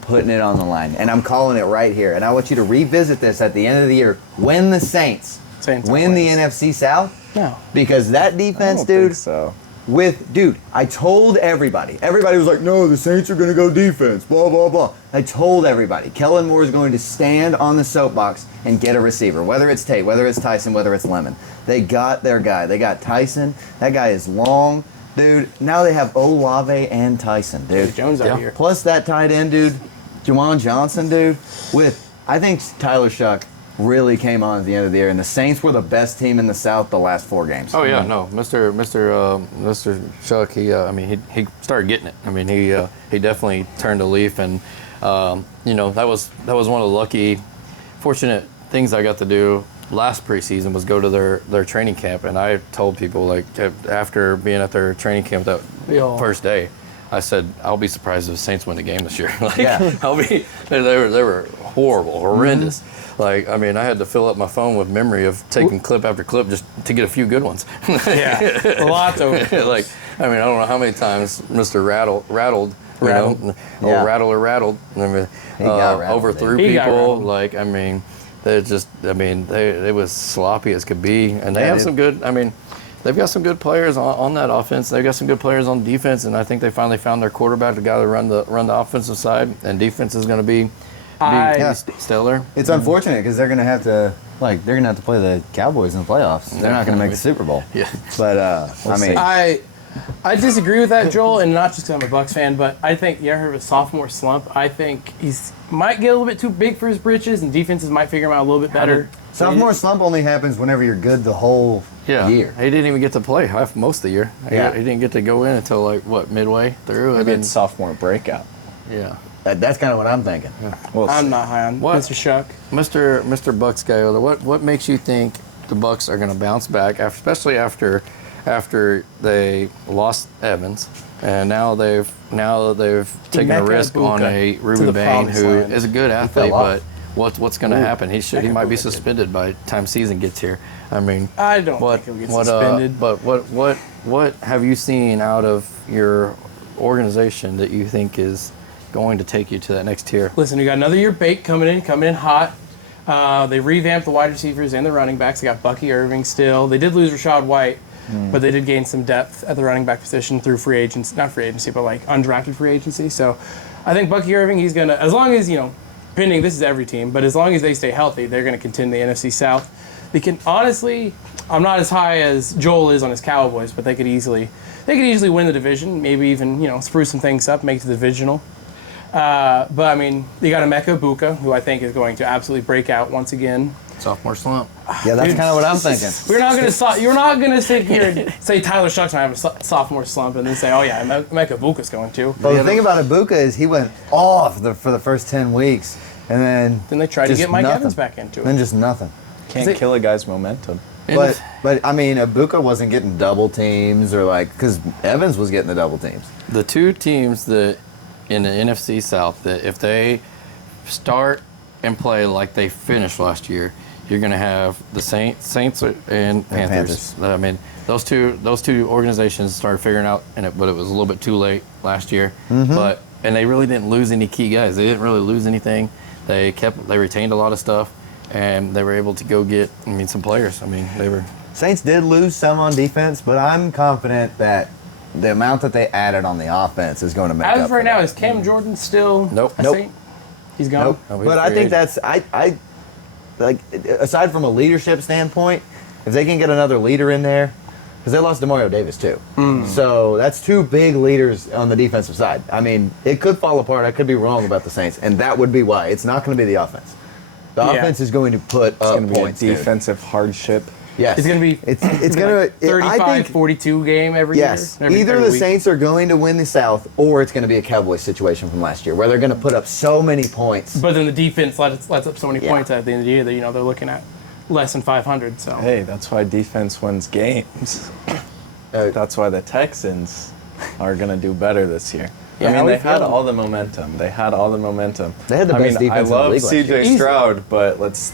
putting it on the line, and I'm calling it right here. And I want you to revisit this at the end of the year when the Saints Saints win the wins. NFC South. No. Because that I defense, don't dude, think so. I told everybody. Everybody was like, no, the Saints are going to go defense, blah, blah, blah. I told everybody. Kellen Moore is going to stand on the soapbox and get a receiver, whether it's Tate, whether it's Tyson, whether it's Lemon. They got their guy. They got Tyson. That guy is long. Dude, now they have Olave and Tyson, dude. Jones out here. Plus that tight end, dude, Juwan Johnson, dude, I think Tyler Shuck really came on at the end of the year, and the Saints were the best team in the South the last 4 games. oh yeah, no, Mr. Shuck, he started getting it. I mean, he definitely turned a leaf, and that was one of the lucky, fortunate things I got to do last preseason was go to their training camp, and I told people, like, after being at their training camp that first day, I said, I'll be surprised if the Saints win the game this year. Like, Yeah. They were horrible, horrendous. Like, I mean, I had to fill up my phone with memory of taking clip after clip just to get a few good ones. Yeah, lots of Like, I mean, I don't know how many times Mr. Rattled, Yeah. Rattled. I mean, He got rattled, overthrew dude. He got people. rattled. Like, I mean, it was sloppy as could be, and they Yeah, have dude. some good. I mean, they've got some good players on that offense. They've got some good players on defense, and I think they finally found their quarterback, the guy to run the offensive side, and defense is going to be Yeah. stellar. It's unfortunate because they're gonna have to play the Cowboys in the playoffs. They're not gonna make the Super Bowl. Yeah. But I mean, I disagree with that, Joel, and not just because I'm a Bucs fan, but I think you ever heard of a sophomore slump? I think he's might get a little bit too big for his britches, and defenses might figure him out a little bit better. sophomore slump only happens whenever you're good the whole year. He didn't even get to play most of the year. Yeah. He didn't get to go in until midway through. Maybe it's sophomore breakout. Yeah. That's kind of what I'm thinking. We'll I'm see. not high on What? Mr. Shuck. Mr. Bucks Gaiola, what makes you think the Bucks are going to bounce back, especially after they lost Evans, and now they've taken a Emeka risk on a Egbuka to Ruben the Bain, promised who land. is a good athlete, fell off. but what's going to happen? He might be suspended by the time season gets here. I mean, I don't think he'll get suspended. But what have you seen out of your organization that you think is going to take you to that next tier? Listen, we got another year baked coming in hot. They revamped the wide receivers and the running backs. They got Bucky Irving still. They did lose Rashad White, but they did gain some depth at the running back position through not free agency, but like undrafted free agency. So I think Bucky Irving, he's going to, as long as, pending, this is every team, but as long as they stay healthy, they're going to contend the NFC South. They can, honestly, I'm not as high as Joel is on his Cowboys, but they could easily win the division, maybe even, spruce some things up, make it to the divisional. But I mean, you got Emeka Egbuka, who I think is going to absolutely break out once again. Sophomore slump. Yeah, that's kind of what I'm thinking. You're not gonna sit here and say Tyler Shuck's gonna have a sophomore slump and then say, oh yeah, Emeka Egbuka's going to. But the thing about Egbuka is he went off for the first 10 weeks, and then Then they tried to just get Mike nothing. Evans back into Then it. just nothing. Can't kill a guy's momentum. But I mean, Egbuka wasn't getting double teams because Evans was getting the double teams. The two teams that in the NFC South that if they start and play like they finished last year, you're going to have the Saints and Panthers. I mean, those two organizations started figuring out, but it was a little bit too late last year. And they really didn't lose any key guys. They didn't really lose anything. They retained a lot of stuff, and they were able to go get some players. Saints did lose some on defense, but I'm confident that the amount that they added on the offense is going to make up As of right for now, that. is Cam Jordan still Nope. a Nope. Saint? He's gone? Nope. But I think that's I like, aside from a leadership standpoint, if they can get another leader in there, because they lost DeMario Davis too. So that's two big leaders on the defensive side. I mean, it could fall apart. I could be wrong about the Saints, and that would be why. It's not going to be the offense. The Yeah. offense is going to put It's up going to be a points. dude. defensive hardship. Yes. It's going to be It's going to 35-42 game every Yes. year. Every Either the week. Saints are going to win the South, or it's going to be a Cowboys situation from last year, where they're going to put up so many points. But then the defense lets up so many Yeah. points at the end of the year that they're looking at less than 500. So Hey, that's why defense wins games. That's why the Texans are going to do better this year. Yeah, I how mean, we they had feeling? all the momentum. They had the I best mean, defense I in the love league last year. CJ Easily. Stroud, but let's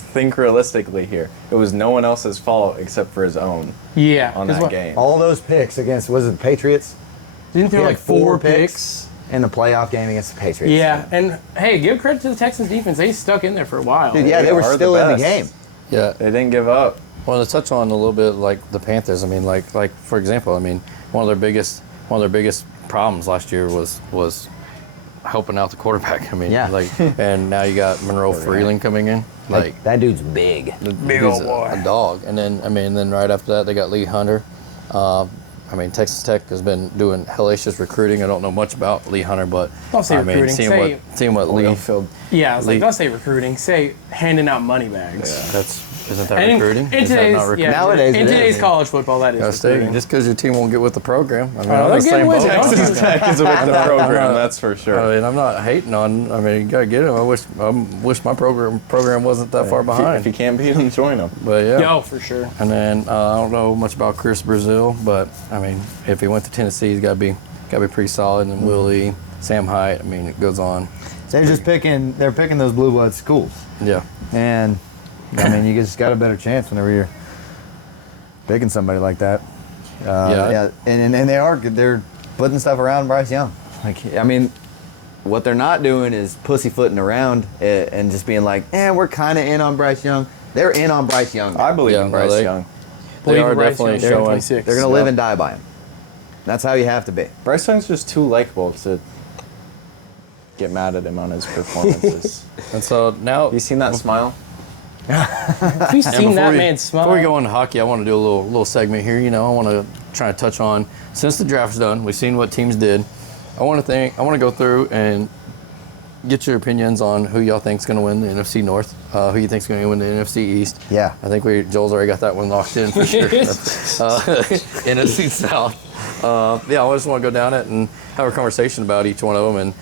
think realistically here. It was no one else's fault except for his own yeah, on 'cause that what- game. All those picks against, was it the Patriots? Didn't He throw had like 4 picks? in the playoff game against the Patriots. Yeah, and hey, give credit to the Texans defense. They stuck in there for a while. Dude, yeah, they were are the still in the best. game. Yeah. They didn't give up. Well, to touch on a little bit like the Panthers, I mean, like for example, I mean, one of their biggest problems last year was helping out the quarterback. I mean, Yeah. like, and now you got Monroe Freeland coming in, like that dude's big. Big old boy. a dog. And then right after that they got Lee Hunter. I mean, Texas Tech has been doing hellacious recruiting. I don't know much about Lee Hunter, but Don't say I mean, recruiting, seeing what Lee, Yeah, I was like, Lee- don't say recruiting. Say handing out money bags. isn't that And in recruiting? in Is that today's not recruiting? Nowadays in it today's is. college football, that is Gotta stay, recruiting. just because your team won't get with the program. I mean, Oh, I'm they're the getting same with boat. it. Don't Texas Tech is with the program, that's for sure. I mean, I'm not hating on. I mean, you gotta get him. I wish my program wasn't that far If behind. you can't beat them, join them. But yeah. Yo, for sure. And then I don't know much about Chris Brazil, but I mean, if he went to Tennessee, he's gotta be pretty solid. And Willie, Sam Hyatt. I mean, it goes on. They're picking those blue blood schools. Yeah. And I mean, you just got a better chance whenever you're picking somebody like that. Yeah. And they're putting stuff around Bryce Young. Like, I mean, what they're not doing is pussyfooting around and just being like, we're kind of in on Bryce Young. They're in on Bryce Young. I believe Yeah, in Bryce they- Young. They Believe are in Bryce definitely Young, showing. 26. They're gonna live and die by him. That's how you have to be. Bryce Young's just too likable to get mad at him on his performances. And so now, You seen that smile? Have you seen that man smile? Before we go into hockey, I want to do a little segment here. You know, I want to try to touch on, since the draft's done, we've seen what teams did. I want to go through and get your opinions on who y'all think's going to win the NFC North, who you think's going to win the NFC East. Yeah. I think Joel's already got that one locked in for sure. NFC South. Yeah, I just want to go down it and have a conversation about each one of them,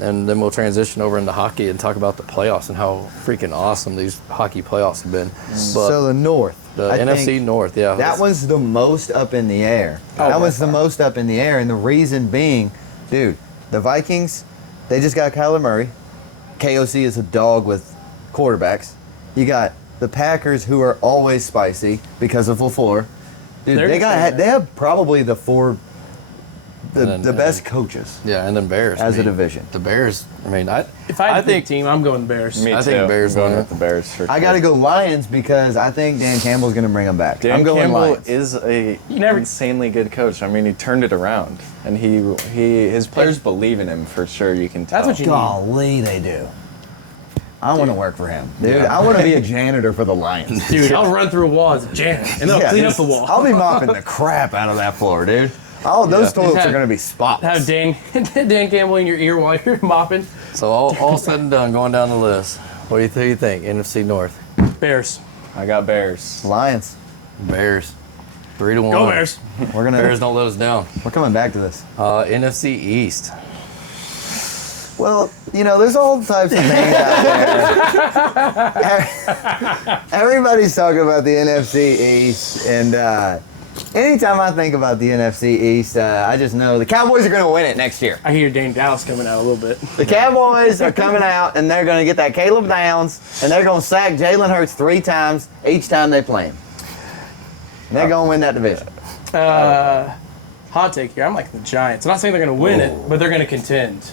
and then we'll transition over into hockey and talk about the playoffs and how freaking awesome these hockey playoffs have been. But So the North. the I NFC think North, yeah. That one's the most up in the air. Oh, that by was the far. most up in the air, and the reason being, dude, the Vikings, they just got Kyler Murray. KOC is a dog with quarterbacks. You got the Packers, who are always spicy because of LaFleur. Dude, They're they have probably the And then- best coaches Yeah, and then Bears. as I mean, a division. The Bears, I mean, If I had a think big team, I'm going Bears. Me I too. think Bears I'm going win with the Bears for I got to go Lions because I think Dan Campbell's going to bring them back. Dan I'm going Campbell Lions. is a You never- insanely good coach. I mean, he turned it around, and his players believe in him for sure. You can tell. That's what you need. Golly, they do. I want to work for him, dude. I want to be a janitor for the Lions. Dude, I'll run through a wall as a janitor, and they'll clean up the wall. I'll be mopping the crap out of that floor, dude. All those Yeah. toilets Have- are gonna be Have spotless. Dan Campbell in your ear while you're mopping. so all said and done, going down the list. What do you think? NFC North, Bears. I got Bears. Lions. Bears, 3-1. Go Bears. We're Bears don't let us down. We're coming back to this. NFC East. Well, there's all types of things out there. Everybody's talking about the NFC East, and anytime I think about the NFC East, I just know the Cowboys are going to win it next year. I hear Dane Dallas coming out a little bit. The Cowboys are coming out, and they're going to get that Caleb Downs, and they're going to sack Jalen Hurts 3 times each time they play him. And they're going to win that division. Hot take here. I'm like the Giants. I'm not saying they're going to win it, but they're going to contend.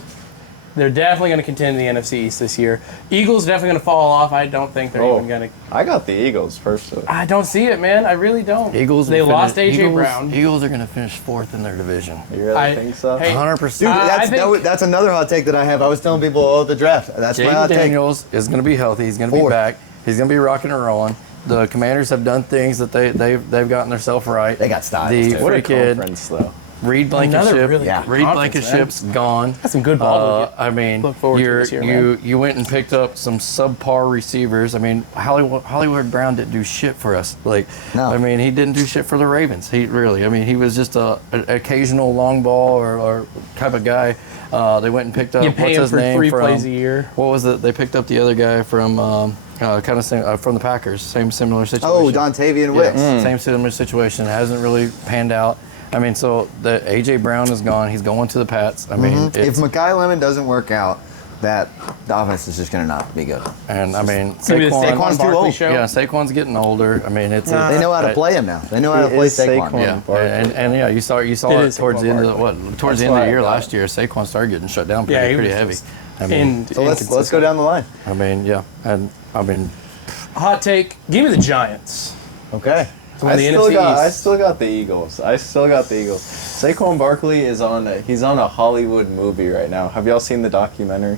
They're definitely going to contend in the NFC East this year. Eagles definitely going to fall off. I don't think they're even going to. I got the Eagles personally. I don't see it, man. I really don't. Eagles. They will lost finish- AJ Eagles- Brown. Eagles are going to finish 4th in their division. You really I- think so? hey, 100%. Dude, I think- that's another hot take that I have. I was telling people at the draft. That's my Jaden hot take. Daniels is going to be healthy. He's going to be 4th. back. He's going to be rocking and rolling. The Commanders have done things that they've gotten themselves right. They got styles, The too. What a free kid. conference, though. Reed Another Blankenship. really Yeah. good Reed conference, Blankenship's gone. That's some good ball to get. I mean, Look forward to this year, man. you went and picked up some subpar receivers. I mean, Hollywood Brown didn't do shit for us. Like, No. I mean, he didn't do shit for the Ravens. He really, I mean, he was just an occasional long ball or type of guy. They went and picked up You pay what's him his for name 3 from, plays a year. What was it? They picked up the other guy from from the Packers. Same similar situation. Oh, Dontavian Wicks. Same similar situation. It hasn't really panned out. I mean, so the A.J. Brown is gone. He's going to the Pats. I mean, If Mekhi Lemon doesn't work out, the offense is just going to not be good. and I mean, Maybe the Saquon, Saquon too Barkley old. show. yeah, Saquon's getting older. I mean, it's They know how to play him now. They know how to He play is Saquon. Saquon. Yeah, Barkley. and yeah, you saw It it is towards Saquon the end of the Barkley. towards the That's end of the why year I got last year. Saquon started getting shut down Yeah, he pretty was heavy. just I mean, So let's go down the line. I mean, yeah, and I mean, Hot take. Give me the Giants. Okay. To win the NFC I East. still got the Eagles. Saquon Barkley is he's on a Hollywood movie right now. Have y'all seen the documentary?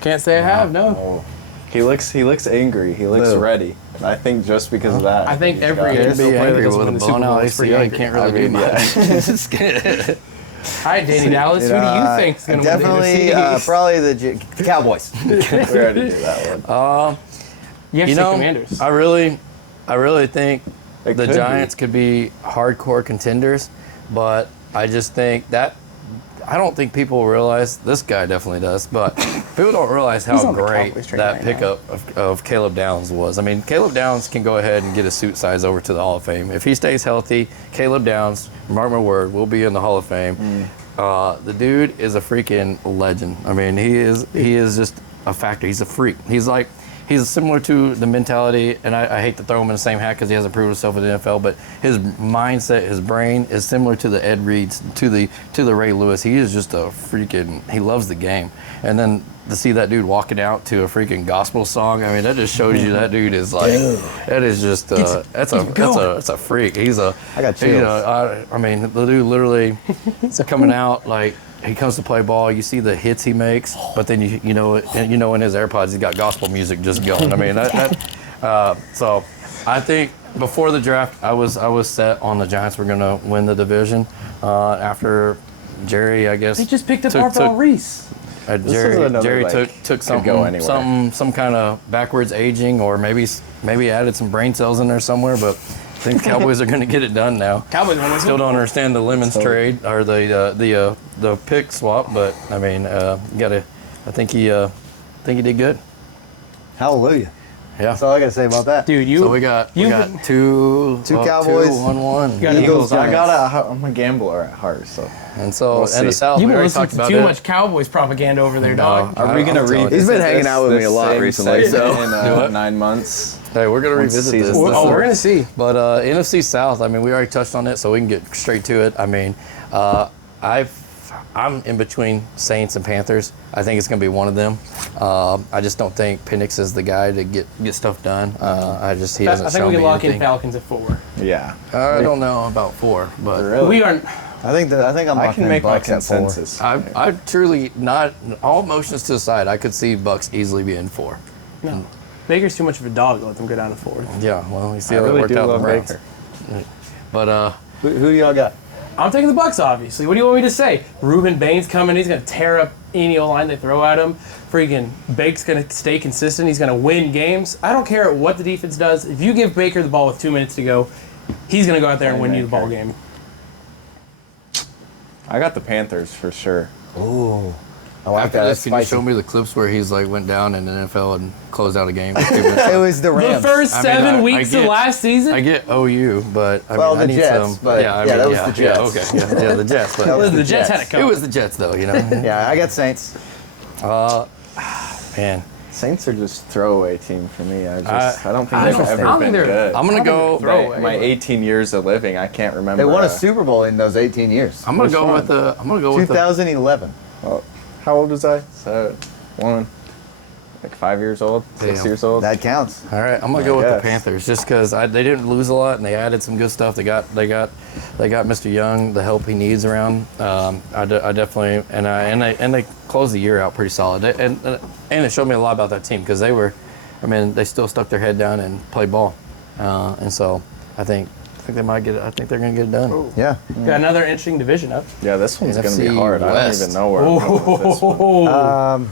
Can't say I have. No. Oh. He looks angry. He looks Boo. ready. And I think just because of that. I think he's every got it. NFL be player that angry doesn't with win a the Super blown out Bowl is pretty ACL. You angry. can't really do much. All right, Danny Dallas. Who do you think is going to win the Definitely, NFC East? probably the Cowboys. We already knew that one. You have You to say know, Commanders. I really think It the could Giants could be hardcore contenders, but I just think that I don't think people realize, this guy definitely does, but people don't realize He's how on the great Cowboys train that right pickup of Caleb Downs was. I mean, Caleb Downs can go ahead and get his suit size over to the Hall of Fame. If he stays healthy, Caleb Downs, mark my word, will be in the Hall of Fame. The dude is a freaking legend. I mean, he is just a factor. He's a freak. He's similar to the mentality, and I hate to throw him in the same hat because he hasn't proved himself in the NFL, but his mindset, his brain is similar to the Ed Reeds, to the Ray Lewis. He is just a freaking, he loves the game. And then to see that dude walking out to a freaking gospel song, I mean, that just shows you that dude is like, that is just, that's a freak. I got chills. I mean, the dude literally coming out like, he comes to play ball. You see the hits he makes, but then you know in his AirPods he's got gospel music just going. I mean, so I think before the draft I was set on the Giants were gonna win the division. After Jerry, I guess They just picked up took- Marvell Reese. is Jerry another, like, took could go anywhere. some kind of backwards aging, or maybe added some brain cells in there somewhere, but. I think the Cowboys are going to get it done now. Cowboys won Still don't understand the Lemons trade or the pick swap, but I mean, I think he did good. Hallelujah. Yeah. That's all I got to say about that. Dude, So we got two Cowboys. 1-1. got Eagles, Giants. I'm a gambler at heart, so. And so We'll and see. the South, You've we been already listening talked to about too it. much Cowboys propaganda over there, dog. Are we gonna I'm telling read? you. He's been hanging out with me a lot same recently, segment so. in 9 months. Hey, we're gonna Once the revisit this. season's Oh, we're going to see. But NFC South, I mean, we already touched on it, so we can get straight to it. I mean, I'm in between Saints and Panthers. I think it's going to be one of them. I just don't think Penix is the guy to get stuff done. He I hasn't think shown we me can lock in anything. Falcons at 4. Yeah. I don't know about 4, but Really? We aren't. I think I'm I locking can in make my Bucks at 4. consensus. I truly not all motions to the side. I could see Bucks easily being 4. No. Baker's too much of a dog to let them go down to 4. Yeah, well, we see I how really that worked do out love with the Baker. Browns. But Who do y'all got? I'm taking the Bucks, obviously. What do you want me to say? Reuben Bain's coming. He's going to tear up any line they throw at him. Freaking Bake's going to stay consistent. He's going to win games. I don't care what the defense does. If you give Baker the ball with 2 minutes to go, he's going to go out there and win you the ball game. I got the Panthers for sure. Ooh. I like after that. this, That's can you spicy. show me the clips where he's like went down in the NFL and closed out a game? It was the The Rams. first I mean, 7 I weeks of get- last season? I get OU, but I Well, mean, I the need Jets, some. but yeah, that was the Jets. Yeah, okay, yeah, the Jets. But That was the the Jets had Jets. it coming. it was the Jets, though. You know, Yeah, I got Saints. man. Saints are just throwaway team for me. I don't think I they've don't ever think been they're- good. I'm gonna go. Throwaway. My 18 years of living, I can't remember. They won a Super Bowl in those 18 years. I'm gonna Which go one? with the. I'm gonna go with the. 2011. Well, how old was I? So, like 5 years old, 6 Damn. years old. That counts. All right, I'm gonna go with the Yes. Panthers just because they didn't lose a lot and they added some good stuff. They got Mr. Young, the help he needs around. I definitely and they closed the year out pretty solid. And it showed me a lot about that team because they still stuck their head down and played ball. And so I think think they might get it. I think they're going to get it done. Yeah. Got another interesting division up. Yeah, this one's going to be NFC hard. I don't West. even know where I'm going with this one. Oh,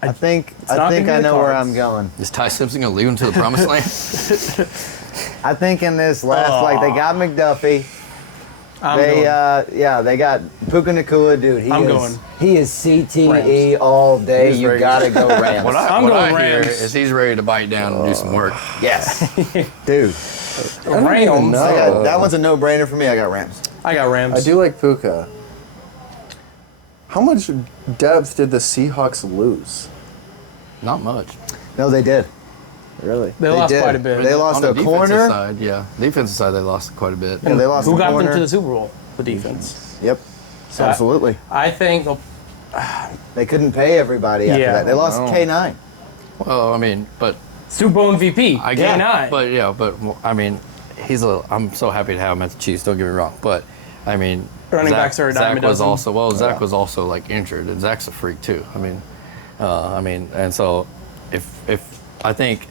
I think not I gonna be the know where Cards. I'm going. Is Ty Simpson going to lead them to the promised land? I think in this last, like they got McDuffie. They got Puka Nakua, dude. He is CTE all day. He's You ready. gotta go Rams. What I'm what going I hear Rams. is he's ready to bite down and do some work. Yes, dude. Rams. That one's a no-brainer for me. I got Rams. I got Rams. I do like Puka. How much depth did the Seahawks lose? Not much. No, they did. Really? They lost did. quite a bit. They lost On the a defensive corner. side, yeah. Defensive side, they lost quite a bit. Yeah, they lost Who a got corner. them to the Super Bowl? The defense. Yep. So Absolutely. I think they'll. They couldn't pay everybody after Yeah. that. They lost No. K9. Well, I mean, but Super Bowl MVP. I get K9. But I mean, I'm so happy to have him at the Chiefs. Don't get me wrong, but I mean, Running backs are a dime a Zach was dozen. also Zach was also like injured, and Zach's a freak too. I mean, and so if I think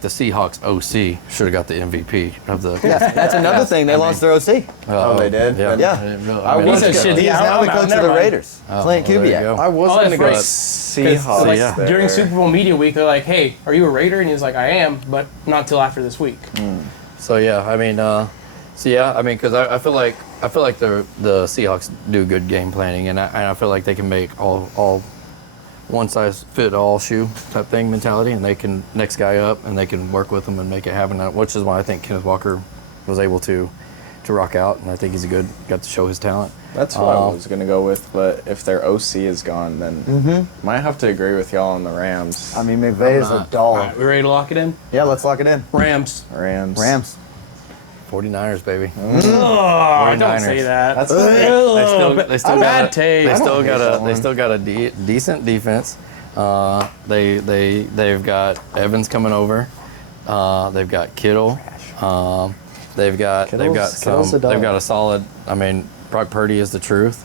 the Seahawks OC should have got the MVP of the. Yeah, that's another thing. They lost their OC. Oh, they did? Yeah. Yeah. I didn't really- I I mean, was He said shit. He's Yeah, now the I'm coach of never the mind. Raiders. Clint well, there you Kubiak. go. I was Oh, going to that's go right. Seahawks. Like, there. during Super Bowl media week, they're like, "Hey, are you a Raider?" And he's like, "I am, but not till after this week." So yeah, I mean, because I feel like the Seahawks do good game planning, and I feel like they can make all one size fit all shoe type thing mentality, and they can next guy up, and they can work with them and make it happen. Which is why I think Kenneth Walker was able to rock out, and I think got to show his talent. That's what I was going to go with, but if their OC is gone, then might have to agree with y'all on the Rams. I mean, McVay is a not. dog. All right, we ready to lock it in? Yeah, let's lock it in. Rams. Rams. Rams. 49ers, baby. Oh, don't 49ers. say that. That's They still bad take. They still got a decent defense. They've got Evans coming over. They've got Kittle. They've got Kittle's a dog. they've got a solid. I mean, Brock Purdy is the truth.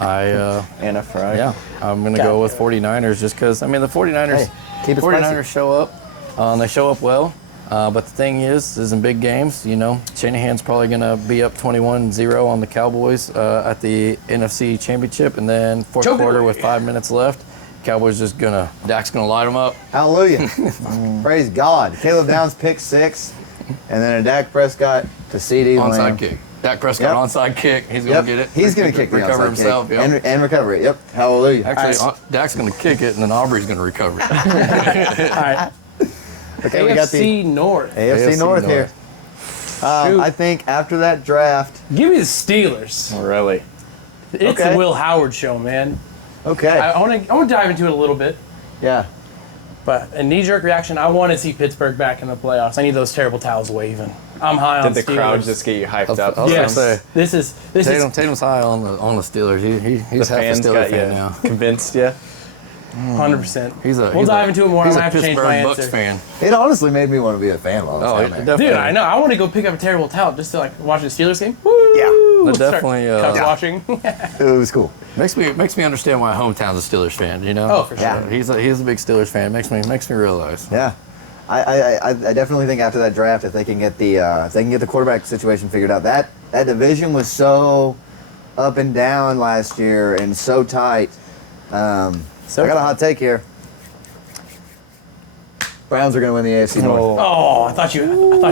Anna Fry. Yeah, I'm gonna go with 49ers just because. I mean, the 49ers. Hey, keep it 49ers spicy. show up. They show up well. But the thing is in big games, Shanahan's probably going to be up 21-0 on the Cowboys at the NFC Championship, and then fourth quarter with 5 minutes left, Cowboys Dak's going to light them up. Hallelujah. Praise God. Caleb Downs pick 6, and then a Dak Prescott to CD Onside Lamb. kick. Dak Prescott onside kick. He's going Yep. to get it. He's going to kick the recover onside himself. kick Yep. and recover it. Yep. Hallelujah. Actually, Dak's going to kick it, and then Aubrey's going to recover it. All right. Okay, we got the AFC North. AFC North here. Shoot. I think after that draft, Give me the Steelers. Really? It's Okay. the Will Howard show, man. okay. I want to dive into it a little bit, Yeah. but a knee-jerk reaction. I want to see Pittsburgh back in the playoffs. I need those terrible towels waving. I'm high on Did the Steelers. crowd just get you hyped up? I was Yes. gonna say, This is Tatum's high on the Steelers. He's The half a fans Steelers got fan you now. convinced you? 100%. We'll dive into it more. I'm He's gonna a have to change my Pittsburgh Bucks answer. fan. It honestly made me want to be a fan while I was Oh, down it there. definitely. Dude, I know. I want to go pick up a terrible towel just to watch the Steelers game. Woo! Yeah. That Start definitely, cup yeah. watching. It was cool. Makes me understand why hometown's a Steelers fan. Oh, for sure. Yeah. He's a big Steelers fan. Makes me realize. Yeah. I definitely think after that draft, if they can get the quarterback situation figured out, that division was so up and down last year and so tight. I got a hot take here. Browns are going to win the AFC North. Oh, I thought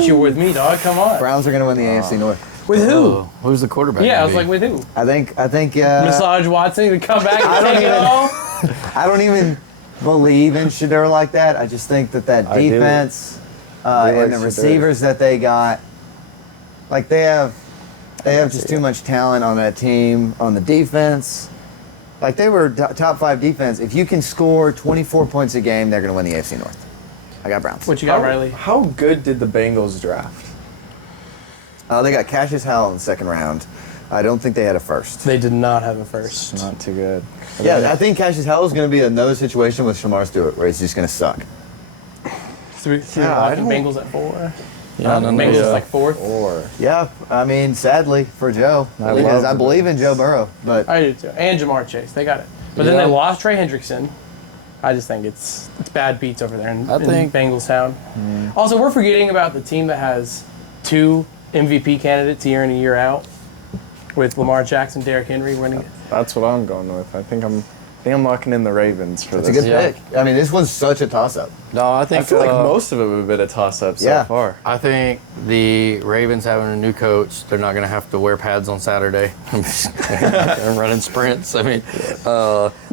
you were with me, dog. Come on. Browns are going to win the AFC North. With who? Oh, who's the quarterback? Yeah, I gonna was be? like, with who? I think. Massage Watson to come back I and don't take it even- all. I don't even believe in Shedeur like that. I just think that I do. defense like and the Shedeur. receivers that they got, like they have just too much talent on that team on the defense. Like they were top 5 defense. If you can score 24 points a game, they're going to win the AFC North. I got Browns. What you got, Riley? How good did the Bengals draft? They got Cassius Howell in the second round. I don't think they had a first. They did not have a first. Not too good. Yeah, I think Cassius Howell is going to be another situation with Shamar Stewart where he's just going to suck. Three Yeah, I don't- Bengals at 4. Yeah, no, Bengals yeah. like 4th. Or Yeah, I mean, sadly for Joe, because I believe in Joe Burrow, but I do too. And Jamar Chase. They got it. But then Yeah. they lost Trey Hendrickson. I just think it's bad beats over there in think- Bengals town. Also, we're forgetting about the team that has 2 MVP candidates year in and year out, with Lamar Jackson, Derrick Henry winning it. That's what I'm going with. I think I'm locking in the Ravens for That's a this. good Yeah. pick. I mean, this one's such a toss-up. No, I think I feel like most of it would have been a toss-up so far. I think the Ravens having a new coach, they're not going to have to wear pads on Saturday and running sprints. I mean,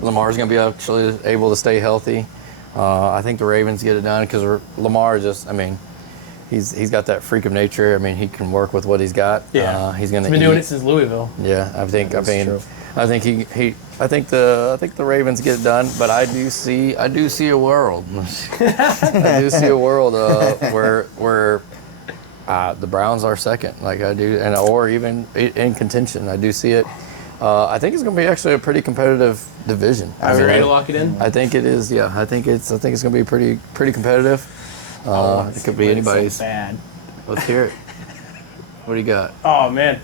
Lamar's going to be actually able to stay healthy. I think the Ravens get it done because Lamar just, I mean, he's got that freak of nature. I mean, he can work with what he's got. Yeah, he's going to. He's been doing it since Louisville. Yeah, I think true. I think the Ravens get it done, but I do see a world. I do see a world where the Browns are second, like I do, or even in contention. I do see it. I think it's going to be actually a pretty competitive division. Are we ready to lock it in? I think it is. Yeah, I think it's going to be pretty competitive. It could be anybody's. So bad. Let's hear it. What do you got? Oh man.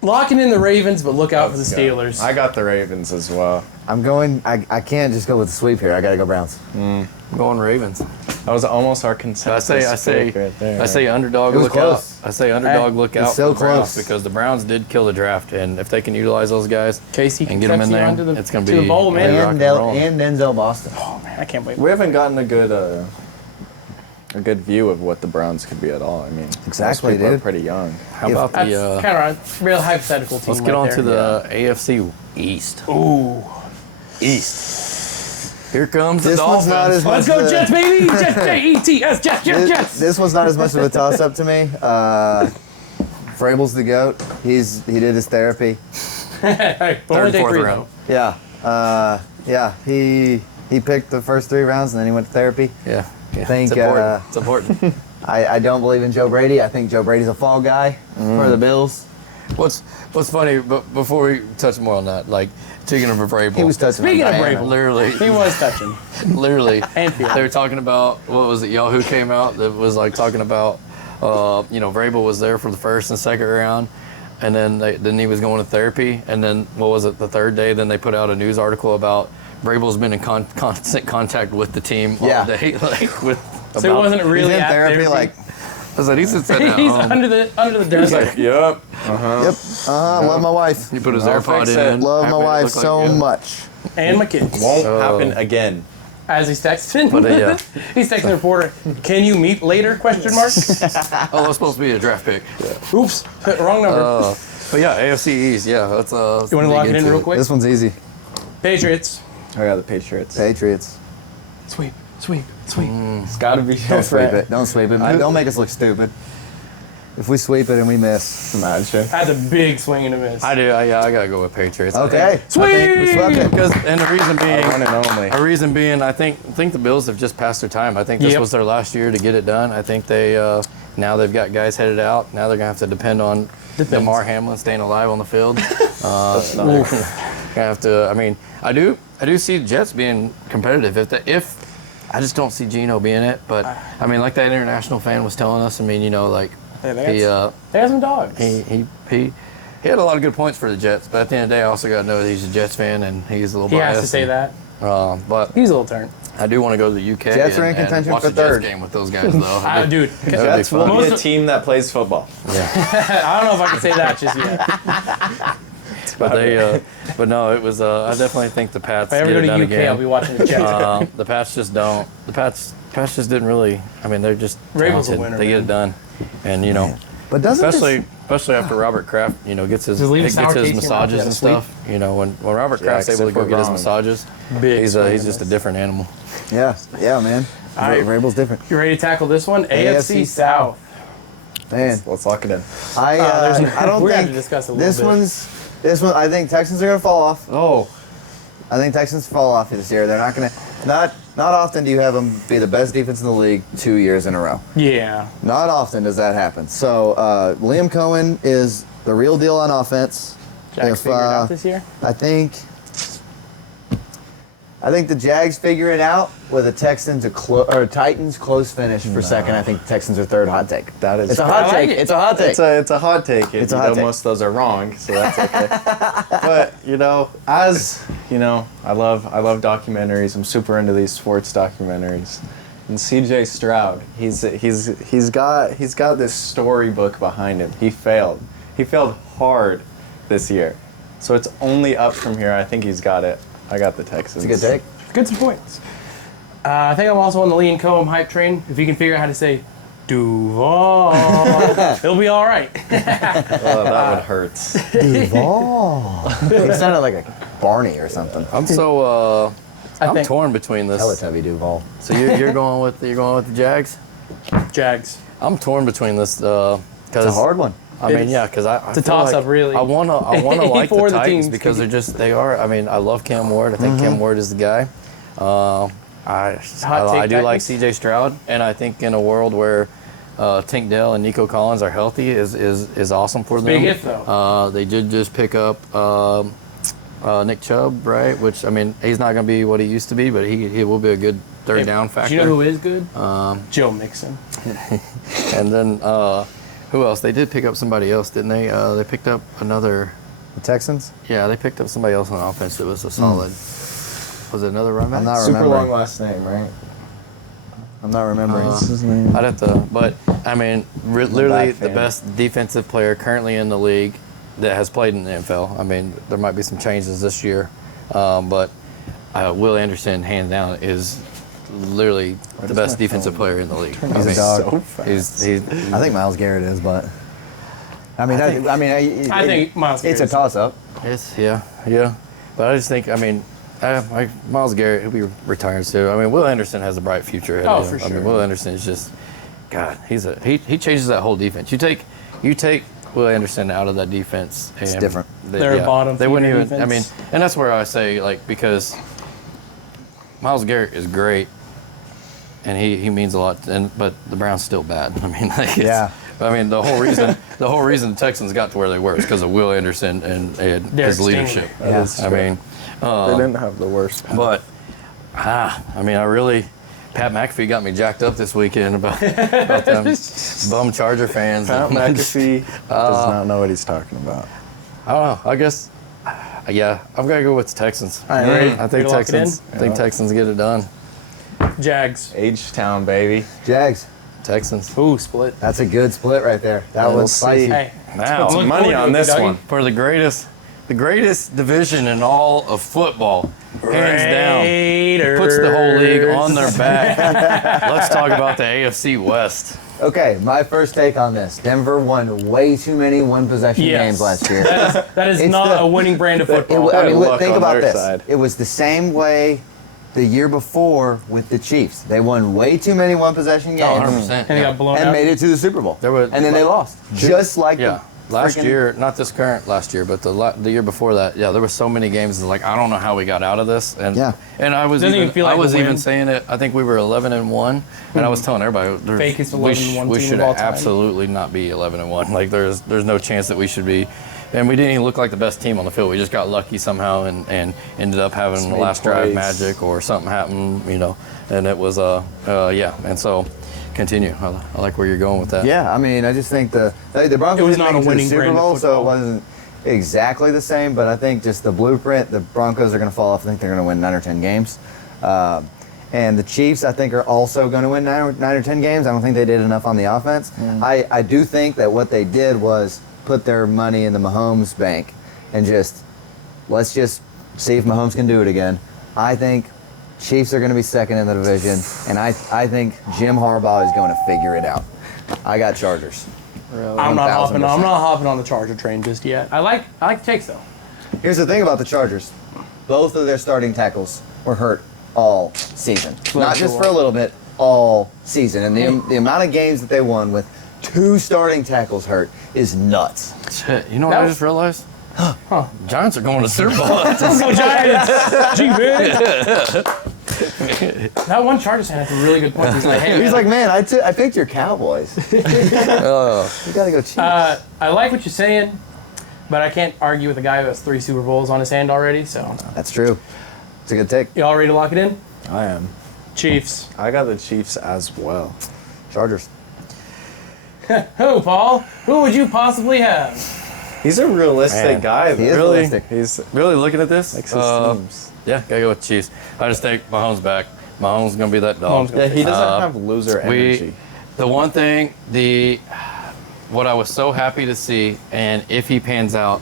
Locking in the Ravens, but look out for the Steelers. I got the Ravens as well. I'm going. I can't just go with the sweep here. I got to go Browns. I'm going Ravens. That was almost our consensus. I pick right there. say underdog. It was Look close. out! I say underdog. Look out! so for the Browns close. because the Browns did kill the draft, and if they can utilize those guys Casey and get them in Concepcion there, to it's going to to the be bowl, man. rock And, and roll. Denzel Boston. Oh man, I can't believe We haven't gotten a good view of what the Browns could be at all. I mean, Exactly, most people are dude. pretty young. How about That's the? kind of a real hypothetical team. Let's get right on there. to the AFC East. Ooh. East. Here comes the This one's Dolphins. not as much. Let's go of a- Jets, baby! Jets, J-E-T-S, Jets, Jets, Jets! This one's not as much of a toss-up to me. Vrabel's the GOAT. He did his therapy. Hey, Third only and take fourth 3 round. Yeah. He picked the first 3 rounds and then he went to therapy. Yeah. Think, it's important. It's important. I don't believe in Joe Brady. I think Joe Brady's a fall guy for the Bills. What's funny? But before we touch more on that, like speaking of Vrabel, He was touching Speaking on of Diana. Vrabel. literally, He was touching. literally, And Field. they were talking about what was it? Yahoo came out that was like talking about, Vrabel was there for the first and second round, and then he was going to therapy, and then what was it? The third day, then they put out a news article about Vrabel's been in constant contact with the team all day, like with. So it wasn't He's really in at therapy, therapy. like, I was like, he's sitting at He's home. under the desk. Like, Yep. yep, love my wife. he put his I'll AirPod fix in. it. Love Happy my it wife looked like so good. much. And my kids. Won't happen again. As he's texting. But, yeah. He's texting the reporter, can you meet later, question mark? Oh, that's supposed to be a draft pick. Oops, wrong number. But yeah, AFC East. Yeah, let's. You want to lock it in real quick? This one's easy. Patriots. I got the Patriots. Patriots. Sweep, sweep, sweep. It's got to be. Don't sweep it. Don't sweep it. Don't make us look stupid. If we sweep it and we miss. Imagine. That's a big swing and a miss. I do. I gotta go with Patriots. Okay. Sweep! I think we swept it. Because and the reason being, One and only. a reason being, I think the Bills have just passed their time. I think this Yep. was their last year to get it done. I think they now they've got guys headed out. Now they're gonna have to depend on DeMar Hamlin staying alive on the field. Gonna have to. I mean, I do see the Jets being competitive. If I just don't see Geno being it, but I mean, like that international fan was telling us. I mean, Yeah, he they have some dogs. he had a lot of good points for the Jets, but at the end of the day, I also got to know that he's a Jets fan and he's a little He biased. has to say that. But He's a little turn. I do want to go to the UK. Jets are in and contention watch for the Jets third. game with those guys, though. Dude, That'd be Jets will fun. be a team that plays football. I don't know if I can say that just yet. But no, it was. I definitely think the Pats If I ever get go it to done UK, again. I'll be watching the Jets. The Pats just don't. The Pats just didn't really. I mean, they're just Vrabel's a talented. winner, They get man. it done, and But doesn't especially after Robert Kraft, gets his Just leave the sour case in your massages mouth, and yeah, stuff. When Robert Kraft's able to except go for get his Ron. massages, Big he's swing just a and different animal. Yeah, man. All right. Vrabel's different. You ready to tackle this one? AFC South. Man, Let's lock it in. I don't we're gonna have think to discuss it a little this bit. one. I think Texans are gonna fall off. Oh, I think Texans fall off this year. They're not gonna. Not often do you have them be the best defense in the league 2 years in a row. Yeah. Not often does that happen. So Liam Cohen is the real deal on offense. Jags figured it out this year? I think the Jags figure it out with a Titans close finish for second. I think the Texans are third. Hot take. that is. It's a hot take. It's a hot take. It's a hot take. It's a hot take. Most of those are wrong, so that's okay. But as you know, I love documentaries. I'm super into these sports documentaries. And C.J. Stroud, he's got this storybook behind him. He failed hard this year, so it's only up from here. I think he's got it. I got the Texans. It's a good take. Good some points. I think I'm also on the Lee and Cohen hype train. If you can figure out how to say Duval, it'll be all right. Oh, that one hurts. Duval. He sounded like a Barney or something. I'm so I'm think- torn between this. Teletubby Duval. So you're going with the Jags? Jags. I'm torn between this because It's a hard one. I mean, yeah, because I It's a feel toss-up, like really. I wanna like For the the Titans teams. because they are. I mean, I love Cam Ward. I think Cam Ward is the guy. I take do like Titans. C.J. Stroud, and I think in a world where Tank Dell and Nico Collins are healthy is awesome for them. Big if, though. They did just pick up Nick Chubb, right? Which I mean, he's not going to be what he used to be, but he will be a good third down factor. Do you know who is good? Joe Mixon. And then who else? They did pick up somebody else, didn't they? They picked up another. The Texans? Yeah, they picked up somebody else on offense that was a solid. Was it another run back? I'm not Super remembering. long last name, right? I'm not remembering. What's his name? I'd have to, but I mean, literally back the fan. best defensive player currently in the league that has played in the NFL. I mean, there might be some changes this year, but Will Anderson, hands down, is literally the best defensive player in the league. He's a dog. So fast. He's I think Myles Garrett is, but I mean, I think Myles it's a Garrett's- toss-up. yeah. But I just think, I mean, Myles Garrett, he'll be retired soon. I mean, Will Anderson has a bright future ahead Oh, of him. for I sure. mean, Will Anderson is just, God, he changes that whole defense. You take Will Anderson out of that defense, and It's different. They're a bottom They wouldn't feeder even. I mean, defense. and that's where I say, like, because Myles Garrett is great, and he means a lot. But the Browns still bad. I mean, like, Yeah. I mean, the whole reason the Texans got to where they were is because of Will Anderson and his Derek leadership. Stingley. Yeah. is I true. mean, They didn't have the worst. but I mean, Pat McAfee got me jacked up this weekend about them bum Charger fans. Pat McAfee does not know what he's talking about. I don't know. I guess, yeah, I'm gonna go with the Texans. All right, ready? I think Ready to lock it in? Texans. I think Texans get it done. Jags. H-Town, baby. Jags. Texans. Ooh, split. That's a good split right there. That We'll was see. spicy. Hey, Now, I'm looking money forward to on it, this Dougie. one. for the greatest division in all of football, hands down. Raiders. Puts the whole league on their back. Let's talk about the AFC West. Okay, my first take on this. Denver won way too many one-possession Yes. games last year. That is It's not the- a winning brand of I football. mean, Bad luck think on about their this. side. It was the same way the year before with the Chiefs. They won way too many one-possession games 100%. and they got blown and out. made it to the Super Bowl. There were- and then they lost. Just like Yeah. the Last freaking- year, not this current last year, but the year before that, yeah, there were so many games. Like, I don't know how we got out of this. And Yeah. and I was Doesn't even even feel like I was a even win. saying it. I think we were 11-1, and I was telling everybody Fakest we 11-1 we team should of all time. absolutely not be 11-1. Like there's no chance that we should be. And we didn't even look like the best team on the field. We just got lucky somehow and ended up having the made last drive plays. magic or something happened, and it was yeah. And so continue. I like where you're going with that. Yeah, I mean, I just think the Broncos It was didn't not make a it to the winning Super brand of Bowl, so it football. wasn't exactly the same. But I think just the blueprint, the Broncos are going to fall off. I think they're going to win 9 or 10 games. And the Chiefs, I think, are also going to win 9 or 10 games. I don't think they did enough on the offense. I do think that what they did was put their money in the Mahomes bank and let's just see if Mahomes can do it again. I think Chiefs are going to be second in the division, and I think Jim Harbaugh is going to figure it out. I got Chargers. I'm not 1000%. hopping on the Charger train just yet. I like the takes though. Here's the thing about the Chargers. Both of their starting tackles were hurt all season. Not just for a little bit, all season. And the amount of games that they won with 2 starting tackles hurt is nuts. Shit, you know what That I was- just realized? Giants are going to Super Bowl. Let's go Giants! Gee, man. That one Chargers fan had a really good point. He's like, hey, He's like, man, I picked your Cowboys. You gotta go Chiefs. I like what you're saying, but I can't argue with a guy who has 3 Super Bowls on his hand already. So, That's true. It's a good take. y'all ready to lock it in? I am. Chiefs. I got the Chiefs as well. Chargers. Who, Paul? Who would you possibly have? He's a realistic Man, guy. he is really, realistic. he's Really looking at this? likes his teams. Yeah, gotta go with the Chiefs. I just take Mahomes back. Mahomes gonna be that dog. Mahomes gonna Yeah, he doesn't have loser energy. The one thing, what I was so happy to see, and if he pans out,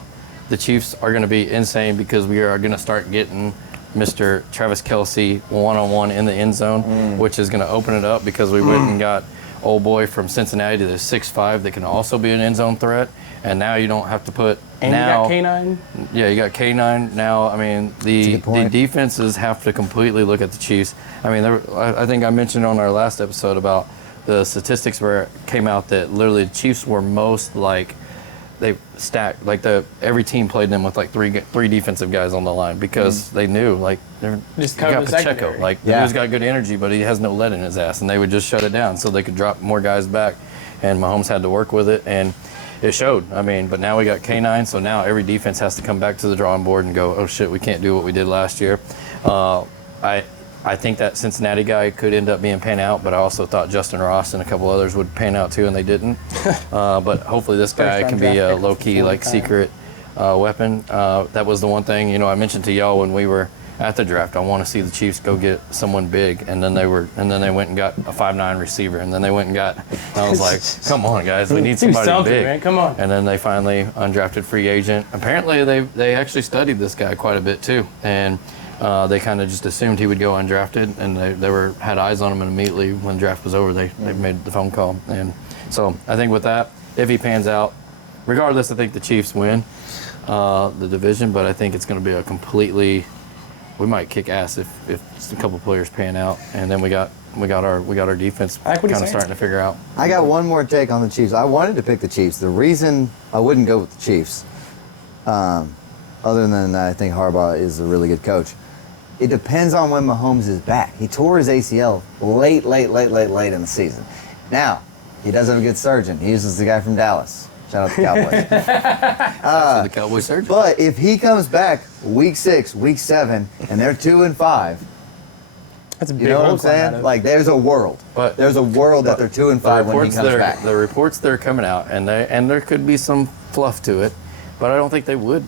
the Chiefs are going to be insane because we are going to start getting Mr. Travis Kelce one-on-one in the end zone, which is going to open it up because we went and got old boy from Cincinnati to 6'5" that can also be an end zone threat. And now you don't have to put And now. you got K9. Yeah, you got K9 now. I mean, the defenses have to completely look at the Chiefs. I mean, I think I mentioned on our last episode about the statistics where it came out that literally the Chiefs were most like they stacked like every team played them with like three defensive guys on the line because they knew like Just you cover got the Pacheco, secondary. like the dude's got good energy, but he has no lead in his ass, and they would just shut it down so they could drop more guys back, and Mahomes had to work with it, and it showed. I mean, but now we got K9, so now every defense has to come back to the drawing board and go, oh shit, we can't do what we did last year. I think that Cincinnati guy could end up being pan out, but I also thought Justin Ross and a couple others would pan out too, and they didn't. But hopefully this guy First-round can be draft a pick low-key, like, full-time. secret weapon. That was the one thing, I mentioned to y'all when we were at the draft. I want to see the Chiefs go get someone big, and then they went and got a 5'9" receiver, and then they went and got. I was like, come on, guys, we need Do somebody something, big. man. Come on. And then they finally undrafted free agent. Apparently they actually studied this guy quite a bit too, and they kind of just assumed he would go undrafted, and they had eyes on him, and immediately when the draft was over, they made the phone call. And so I think with that, if he pans out, regardless, I think the Chiefs win the division, but I think it's going to be a completely. We might kick ass if a couple players pan out, and then we got our defense I like what kind he's of saying. starting to figure out. I got one more take on the Chiefs. I wanted to pick the Chiefs. The reason I wouldn't go with the Chiefs, other than I think Harbaugh is a really good coach, it depends on when Mahomes is back. He tore his ACL late in the season. Now, he does have a good surgeon. He uses the guy from Dallas. Shout out to Cowboys. The Cowboys surgeon. But if he comes back week 6, week 7, and they're 2-5, That's a big you know what I'm hole climbing out saying? of. Like, there's a world. But- There's a world that they're 2-5 when he comes back. The reports that are coming out, and there could be some fluff to it, but I don't think they would.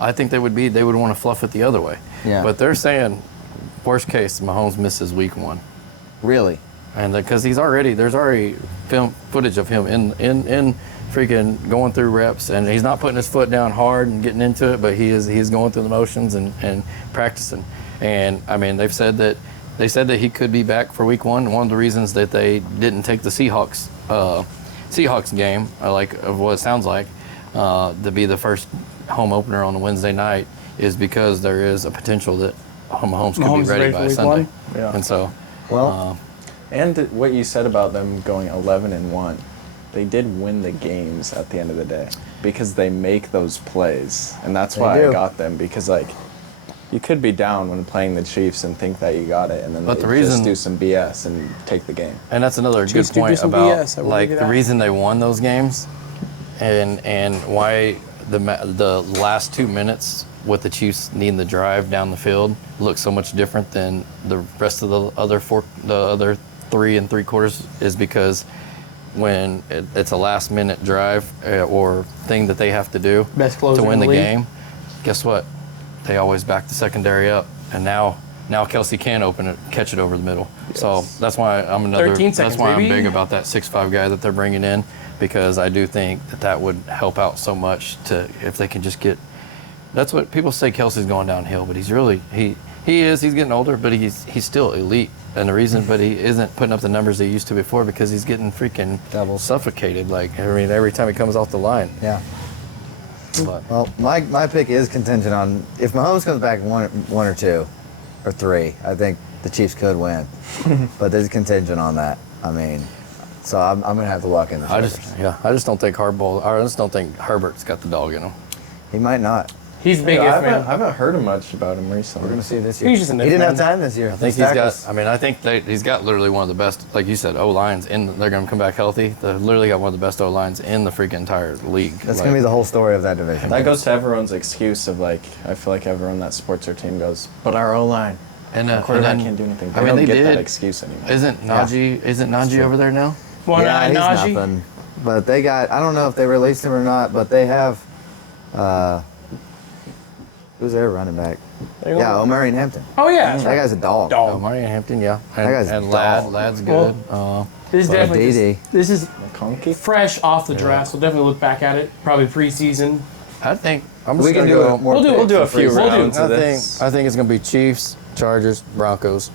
I think they would want to fluff it the other way. Yeah. But they're saying, worst case, Mahomes misses week 1, Really? and because there's already film footage of him in freaking going through reps, and he's not putting his foot down hard and getting into it, but he's going through the motions and practicing. And I mean, they said that he could be back for week 1. One of the reasons that they didn't take the Seahawks game, of what it sounds like, to be the first home opener on a Wednesday night, is because there is a potential that Mahomes could Mahomes be is ready ready by for week Sunday. 1? Yeah. And so, Well, And what you said about them going 11-1, they did win the games at the end of the day because they make those plays, and that's They why do. I got them, because like you could be down when playing the Chiefs and think that you got it, and then But they the reason- just do some BS and take the game. and that's another Chiefs good do point some about BS, I will like give you the that. reason they won those games, and why the last 2 minutes with the Chiefs needing the drive down the field looks so much different than the rest of the other 3 3/4 is because when it's a last minute drive or thing that they have to do Best closer to win in the the league. game, guess what? They always back the secondary up, and now Kelsey can catch it over the middle. So that's why 13 that's seconds, why I'm baby. big about that 6'5" guy that they're bringing in, because I do think that would help out so much if they can just get. That's what people say. Kelsey's going downhill, but he's really he's getting older, but he's still elite. And the reason, but he isn't putting up the numbers he used to before, because he's getting freaking suffocated. Like, I mean, every time he comes off the line. yeah. But Well, my pick is contingent on if Mahomes comes back one or 2 or 3. I think the Chiefs could win, but there's contingent on that. I mean, so I'm gonna have to walk in the. I Chargers. just don't think I just don't think Herbert's got the dog in him. He might not. He's a big Yeah, if I man. haven't heard much about him recently. We're gonna see this year. He's just an he if didn't have man. time this year. I think I think he's got literally one of the best, like you said, O-lines they're going to come back healthy. They literally got one of the best O-lines in the freaking entire league. That's gonna be the whole story of that division. That goes to everyone's excuse of like, I feel like everyone that supports their team goes, but our O-line, and quarterback then- can't do anything. I mean, they don't get did. that excuse anymore. Isn't Najee over there now? One yeah, eye he's Najee. nothing. But they got. I don't know if they released him or not, but they have Who's their running back? There you Yeah, go. O'Marion Hampton. Oh yeah. That's That right. guy's a dog. Dog. Oh, Mario Hampton, yeah. That guy's And a Lad, dog. Lad's good. This is Well, definitely DD. this is Conky? fresh off the draft. So we'll definitely look back at it. Probably preseason. I think I'm just We can gonna do go. it more. We'll do a few rounds I of think this. I think it's gonna be Chiefs, Chargers, Broncos.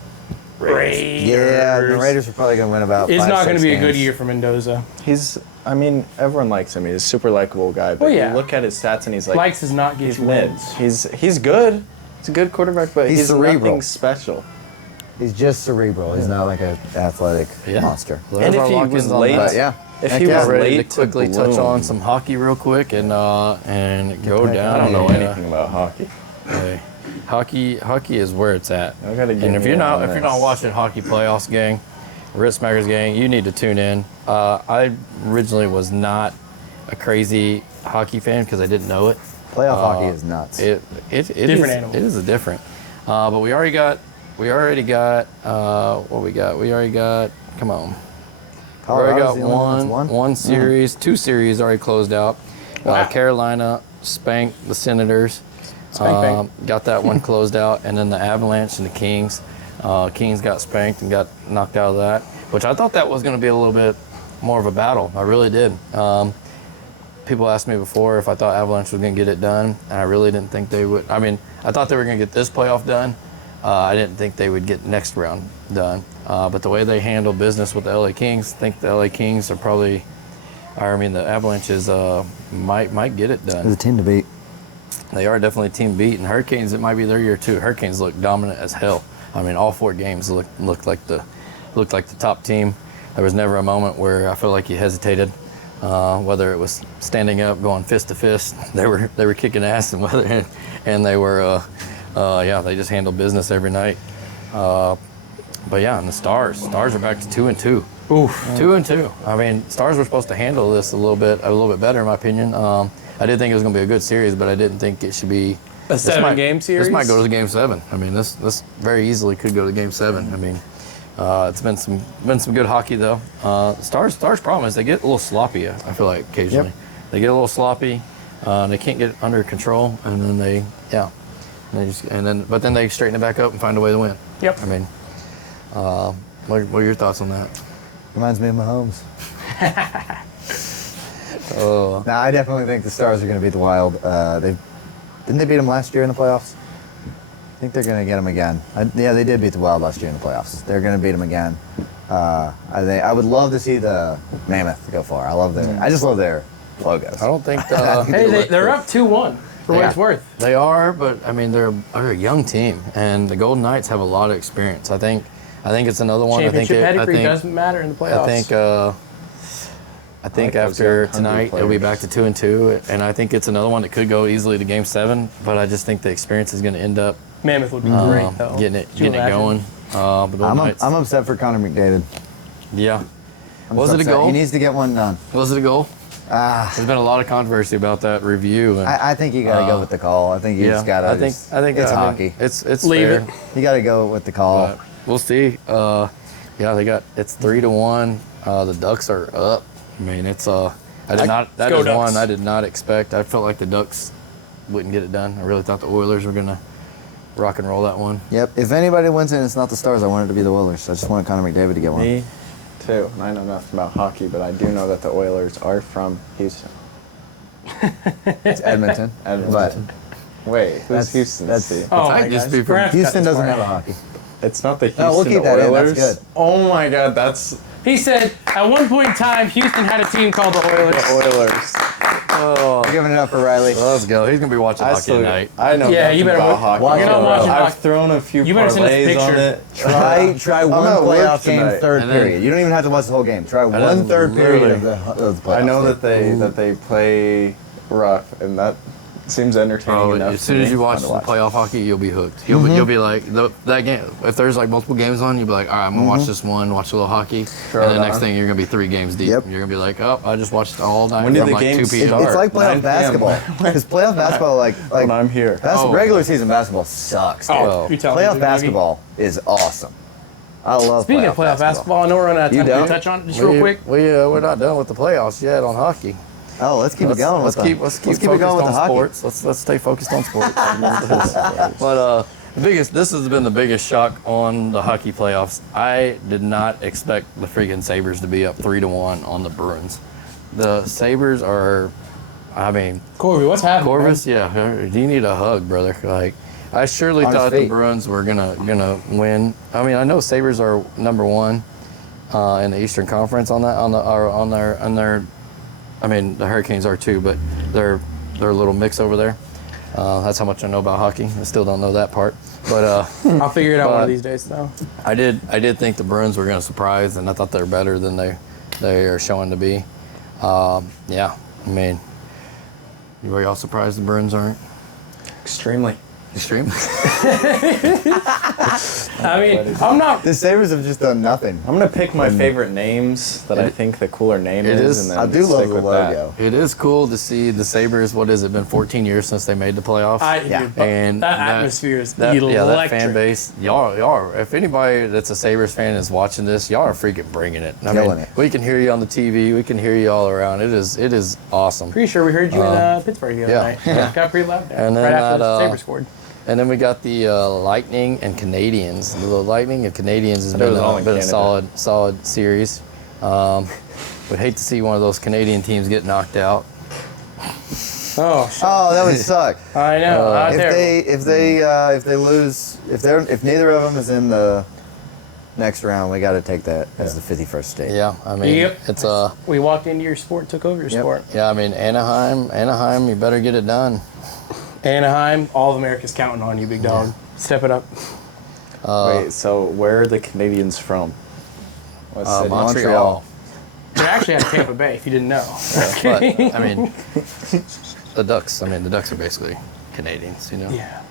Yeah, the Raiders are probably going to win about. It's 5, not going to 6 be a good games. year for Mendoza. Everyone likes him. He's a super likable guy. But Well, yeah. you look at his stats and he's like, Likes does not get he's you mid. wins. He's good. He's a good quarterback, but He's he's cerebral. nothing special. He's just cerebral. He's not like an athletic monster. And if he was late, But yeah, if Heck he yeah. was Ready late to quickly to touch bloom. on some hockey real quick and go down. I don't know Yeah. anything about hockey. Hey, hockey is where it's at. I gotta get And if me you're in not on if you're not this. watching hockey playoffs gang, Ritz Smackers gang, you need to tune in. I originally was not a crazy hockey fan because I didn't know it. playoff hockey is nuts. It Different is, animal. It is a different. But we already got what we got. We already got. Come on. We already Colorado's got the only one that's one series, 2 series already closed out. Wow. Carolina spanked the Senators. Spank. Got that one closed out, and then the Avalanche and the Kings. Kings got spanked and got knocked out of that, which I thought that was going to be a little bit more of a battle. I really did. People asked me before if I thought Avalanche was going to get it done, and I really didn't think they would. I mean, I thought they were going to get this playoff done. I didn't think they would get next round done. But the way they handle business with the LA Kings, I think the LA Kings are probably, the Avalanches might get it There's done. a team to beat. They are definitely a team beat, and Hurricanes, it might be their year too. Hurricanes look dominant as hell. I mean, all 4 games looked like the top team. There was never a moment where I feel like you hesitated, whether it was standing up, going fist to fist. They were kicking ass, and they were they just handled business every night. But yeah, and the Stars are back to 2-2. Oof. 2-2. I mean, Stars were supposed to handle this a little bit better, in my opinion. I did think it was going to be a good series, but I didn't think it should be A 7-game series? This might go to Game 7. I mean, this very easily could go to Game 7. I mean, it's been some good hockey though. Stars problem is they get a little sloppy. I feel like occasionally they get a little sloppy. They can't get it under control, and then but then they straighten it back up and find a way to win. Yep. I mean, what are your thoughts on that? Reminds me of Mahomes. No, I definitely think the Stars are going to beat the Wild. Didn't they beat them last year in the playoffs? I think they're going to get them again. They did beat the Wild last year in the playoffs. They're going to beat them again. I would love to see the Mammoth go far. I just love their logos. I don't think Hey, they're up 2-1 for what it's worth. They are, but I mean they're a young team, and the Golden Knights have a lot of experience. I think it's another one. Championship I pedigree think doesn't matter in the playoffs. I think those after young, hungry tonight it'll be back players. to 2-2, and I think it's another one that could go easily to Game 7. But I just think the experience is going to end up Mammoth would be great though. getting it Could you imagine? going. The Golden Knights. I'm upset for Connor McDavid. Yeah. I'm Was it a upset. goal? He needs to get one done. Was it a goal? There's been a lot of controversy about that review. And, I think you got to go with the call. I think you just got to. I think it's I mean, hockey. It's Leave fair. it. You got to go with the call. But we'll see. It's 3-1. The Ducks are up. I mean, it's that Go is Ducks. one I did not expect. I felt like the Ducks wouldn't get it done. I really thought the Oilers were gonna rock and roll that one. Yep. If anybody wins it, and it's not the Stars. I want it to be the Oilers. I just want Connor McDavid to get one. Me too. And I know nothing about hockey, but I do know that the Oilers are from Houston. It's Edmonton. Edmonton. Wait, who's That's- Houston? that's- See? Oh Might my just gosh. be We're from gonna have to cut Houston this doesn't part have a out. hockey. It's not the Houston No, we'll keep that in. Oilers. That's good. Oh my God, that's He said at one point in time, Houston had a team called the Oilers. the Oilers. We're giving it up for Riley. Let's go. He's gonna be watching hockey tonight. I know Yeah, nothing you better about watch- hockey. watch You're not it. watching I've hockey. thrown a few You better send us a parlays on picture. it. Try I'm one at work playoff game, tonight. third And then- period. You don't even have to watch the whole game. Try then one third period of literally- the playoffs. I know that they play rough, and that seems entertaining Bro, enough. as soon as you watch some playoff hockey, you'll be hooked. You'll be like that game. If there's like multiple games on, you'll be like, all right, I'm gonna watch this one, watch a little hockey, Throw and it the next on. thing you're gonna be 3 games deep. Yep. You're gonna be like, oh, I just watched all night When did from the like game 2 p.m. start? It's like 9 playoff p.m. basketball. Because playoff basketball, like When I'm here. Oh. regular season basketball sucks. Dude. Oh, you're telling me, Playoff Big basketball is awesome. I love Speaking of playoff basketball, I know we're running out of You time. Can we don't? touch on it just real quick? We're not done with the playoffs yet on hockey. Oh, let's keep it going. Let's keep let's it keep it going going with on the hockey. sports. Let's stay focused on sports. But this has been the biggest shock on the hockey playoffs. I did not expect the freaking Sabres to be up 3-1 on the Bruins. The Sabres are, I mean, Corby, what's happening? Corvus, yeah, you need a hug, brother. Like, I surely On his thought the feet. Bruins were gonna win. I mean, I know Sabres are number one in the Eastern Conference on their. I mean, the Hurricanes are too, but they're a little mix over there. That's how much I know about hockey. I still don't know that part, but I'll figure it out one but- of these days, though. I did think the Bruins were going to surprise, and I thought they were better than they are showing to be. Yeah, I mean, were y'all surprised the Bruins aren't? Extremely. Extreme. I mean, I'm not. The Sabres have just done nothing. I'm gonna pick my favorite names that I think the cooler name It is, is. and then I do love stick the with that. logo. It is cool to see the Sabres. What has it been? 14 years since they made the playoffs. Yeah. And that atmosphere is that electric. fan base, y'all are. If anybody that's a Sabres fan is watching this, y'all are freaking bringing it. I Killing mean, it. we can hear you on the TV. We can hear you all around. It is awesome. Pretty sure we heard you in Pittsburgh the other yeah, night. yeah. Got pretty loud there. And then right after that, the Sabres scored. And then we got the Lightning and Canadians. The Lightning and Canadians has It been, was all in been a Canada. solid series. Would hate to see one of those Canadian teams get knocked out. Oh, shit. Oh, that would suck. I know. Out If there. they lose, if neither of them is in the next round, we got to take that as the 51st state. Yeah, I mean, Yep. it's We walked into your sport, took over your Yep. sport. yeah, I mean, Anaheim, you better get it done. Anaheim, all of America's counting on you, big dog. Step it up. Wait, so where are the Canadians from? What city? Montreal. They're actually out of Tampa Bay, if you didn't know. But I mean, the Ducks. I mean, the Ducks are basically Canadians, you know. Yeah.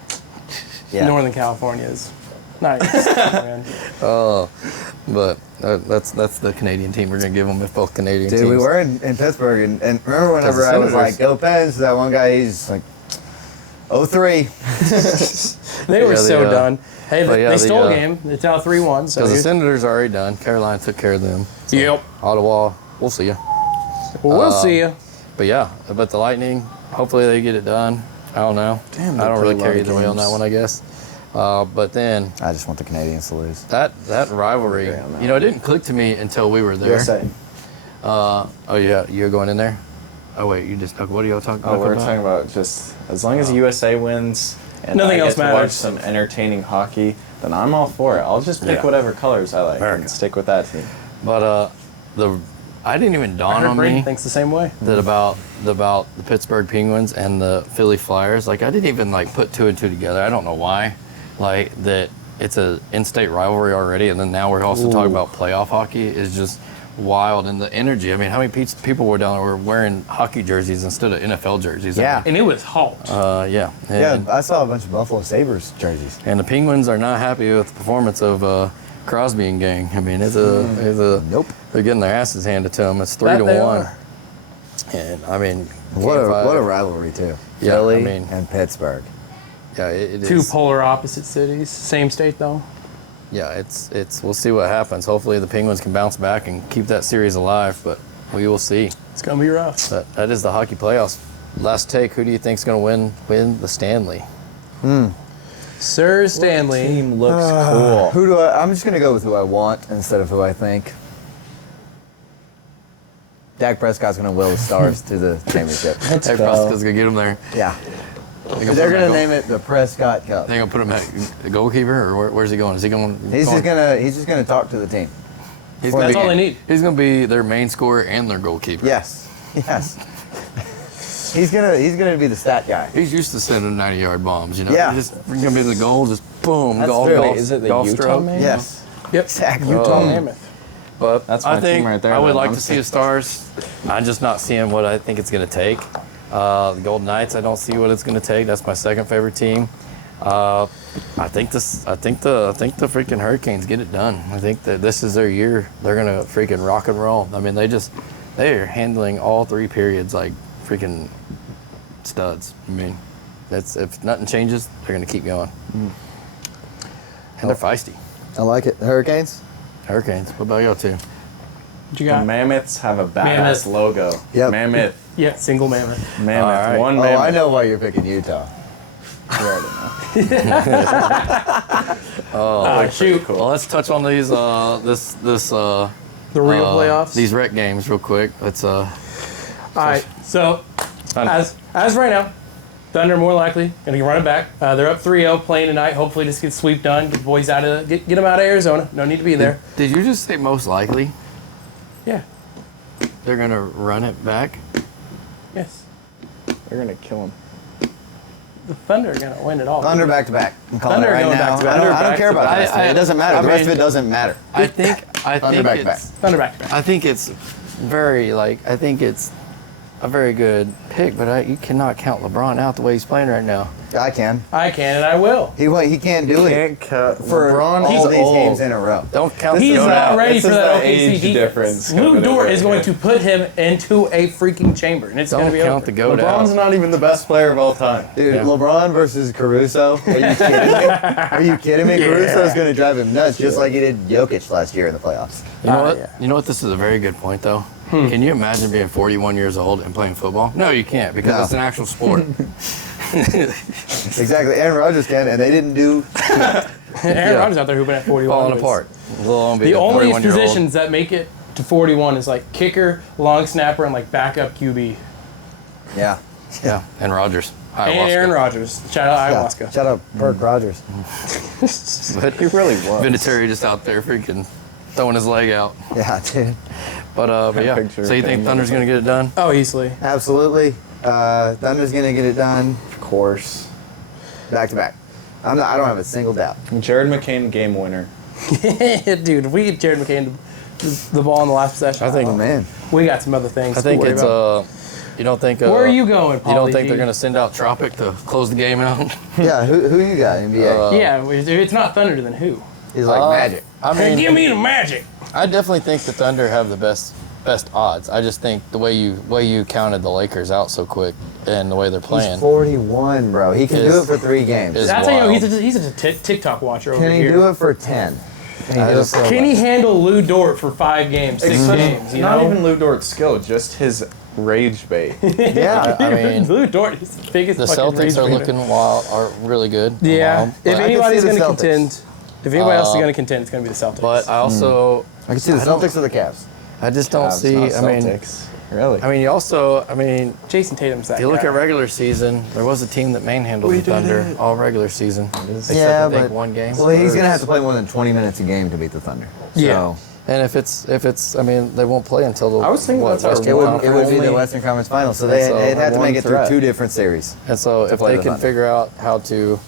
Yeah. Northern California is nice. Man. But that's the Canadian team we're gonna give them if both Canadian Dude, teams. we were in Pittsburgh, and remember whenever the I was Senators- like, "Go Pens!" That one guy, he's like, "03." They were Yeah, so the, done. Hey, but yeah, they the, stole a game. It's now 3-1. So Because the here's- Senators are already done. Carolina took care of them. So Yep. Ottawa, we'll see you. We'll see you. But yeah, but the Lightning, hopefully they get it done. I don't know. Damn, they I don't play really a lot care of either way on that games. one, I guess. But then I just want the Canadians to lose. that rivalry, agree on that you know, it didn't click to me until we were there. USA. Oh yeah, you're going in there. Oh wait, you just what are y'all talking Oh, about? we're talking about just as long as USA wins and Nothing I else get to watch matters. some entertaining hockey, then I'm all for it. I'll just pick Yeah. whatever colors I like America. and stick with that team. But I didn't even I dawn heard on Brady me thinks the same way. that about the Pittsburgh Penguins and the Philly Flyers. Like I didn't even like put two and two together. I don't know why. Like that it's a in-state rivalry already, and then now we're also talking about playoff hockey is just wild, and the energy. I mean, how many people were down there were wearing hockey jerseys instead of NFL jerseys? Yeah. And it was hot. Yeah. Yeah, And, I saw a bunch of Buffalo Sabres jerseys. and the Penguins are not happy with the performance of Crosby and gang. I mean, it's a Nope. They're getting their asses handed to them. It's That they 3-1. are. And I mean, What can't fight a it. rivalry too. Yeah, Philly I mean- and Pittsburgh. Yeah, it Two is. polar opposite cities. Same state, though. Yeah, it's. We'll see what happens. Hopefully, the Penguins can bounce back and keep that series alive. But we will see. It's going to be rough. But that is the hockey playoffs. Last take. Who do you think's going to win the Stanley? Sir Stanley. Team looks cool. Who do I'm just gonna go with who I want instead of who I think. Dak Prescott's gonna will the Stars to the championship. Let's Dak go. Prescott's going to get them there. Yeah, They're they're gonna name it the Prescott Cup. They're going to put him at the goalkeeper, or where's he going? Is he going? He's just gonna talk to the team. He's That's gonna all be- they need. He's going to be their main scorer and their goalkeeper. Yes, yes. He's gonna be the stat guy. He's used to sending 90-yard bombs, you know. Yeah. He's just going to be in the goal, just boom, That's golf, true. golf, Wait, is it the golf Utah stroke. man? Yes, Yep. exactly. Utah Mammoth. But That's I my think team right there, I would man. like I'm to see the sick. Stars. I'm just not seeing what I think it's going to take. The Golden Knights, I don't see what it's going to take. That's my second favorite team. I think the freaking Hurricanes get it done. I think that this is their year. They're going to freaking rock and roll. I mean, they are handling all three periods like freaking studs. I mean, if nothing changes, they're going to keep going. And they're feisty. I like it. The Hurricanes. Hurricanes. What about y'all two? What you The got? Mammoths have a badass Mammoth. logo. Yep. Mammoth. Yeah, single mammoth. Mammoth. All right. One Oh, mammoth. I know why you're picking Utah. Shoot. Well, let's touch on these The real playoffs. these rec games real quick. Let's All right. So, as right now, Thunder more likely going to run it back. They're up 3-0 playing tonight. Hopefully, just get sweep done. Get the boys out of get them out of Arizona. No need to be there. Did you just say most likely Yeah. they're gonna run it back? Yes. They're gonna kill him. The Thunder are going to win it all. Thunder back to back. I'm calling Thunder it right going now. back to back. I don't Thunder care about back the to rest of it. back. It doesn't matter. I The rest of mean- it doesn't matter. I think Thunder back to back. it's Thunder back to back. I think it's I think it's a very good pick, but you cannot count LeBron out the way he's playing right now. I can. I can and I will. He can't do it Can't cut. for LeBron, all he's these old. games in a row. Don't count. He's the not out. ready This for is that the OKC age defense. difference Lou coming Dort in is going here. to put him into a freaking chamber, and it's going to Don't be count over. the goat LeBron's out. not even the best player of all time. Dude, Yeah. LeBron versus Caruso. Are you kidding me? Are you kidding me? Yeah. Caruso's going to drive him nuts, just like he did Jokic last year in the playoffs. You know what? yeah. You know what? This is a very good point, though. Can you imagine being 41 years old and playing football? No, you can't because No. it's an actual sport. Exactly. Aaron Rodgers can, and they didn't do. Aaron Rodgers out there hooping at 41. Falling was- apart. The only positions that make it to 41 is like kicker, long snapper, and like backup QB. Yeah. Yeah, and Rodgers. And Aaron Rodgers. Shout out Ayahuasca. Shout out Perk Rogers. But He really was. Vinatieri just out there freaking throwing his leg out. Yeah, dude. But yeah. picture So you think thing. Thunder's gonna get it done? Oh, easily. Absolutely. Thunder's going to get it done Of course. back to back. I don't have a single doubt. Jared McCain, game winner. Dude, if we get Jared McCain the ball in the last possession, I think- Oh, man. we got some other things I think to worry it's about. you don't think Where are you going, Paulie You don't think G? they're gonna send out Tropic to close the game out? Yeah, who you got, NBA? Yeah, if it's not Thunder, then who? He's like Magic. I Hey, mean, give me the magic. I definitely think the Thunder have the best odds. I just think the way you counted the Lakers out so quick and the way they're He's playing. 41, bro. He can do Is- it for 3 games. is- That's how you know wild. he's a TikTok watcher over Can he here. do it for 10? Can he do it for Can he handle Lou Dort for 5 games, 6 games? You Not know? even Lou Dort's skill, just his rage bait. Yeah. I mean, Lou Dort is the biggest. the fucking Celtics are reason. looking wild, are really good. Yeah. Wild. If I can anybody's see the going to Celtics. contend, if anybody else is going to contend, it's going to be the Celtics. But I also, I can see the Celtics or the Cavs. I just don't Cavs, see. not I mean, Celtics. Really? I mean, you also, I mean, Jason Tatum's that if you look guy. at regular season, there was a team that manhandled the Thunder all regular season. Except Yeah, I think but one game. Well, he's gonna have to play more than 20 minutes a game to beat the Thunder. Yeah. So And if it's, I mean, they won't play until the. I was thinking that's our Western it would Conference. be the Western Conference Final. So they'd So, have to one make it through threat. 2 different series. And so if play they the can Thunder. figure out how to,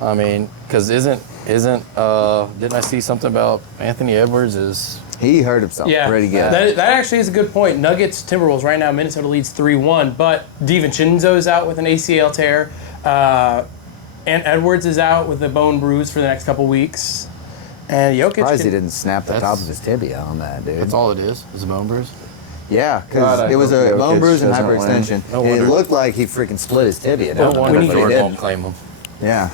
I mean, because didn't I see something about Anthony Edwards is He hurt himself Yeah, pretty good. that actually is a good point. Nuggets, Timberwolves right now. Minnesota leads 3-1, but DiVincenzo is out with an ACL tear, and Edwards is out with a bone bruise for the next couple weeks, and Jokic. Surprised he can- didn't snap the top That's- of his tibia on that, dude. that's all it is a bone bruise. Yeah, God, because I it was hope a bone Jokic bruise and doesn't win. hyperextension. No and it wonder. looked like he freaking split his tibia. No Now, wonder but he Jordan did. won't claim him. Yeah.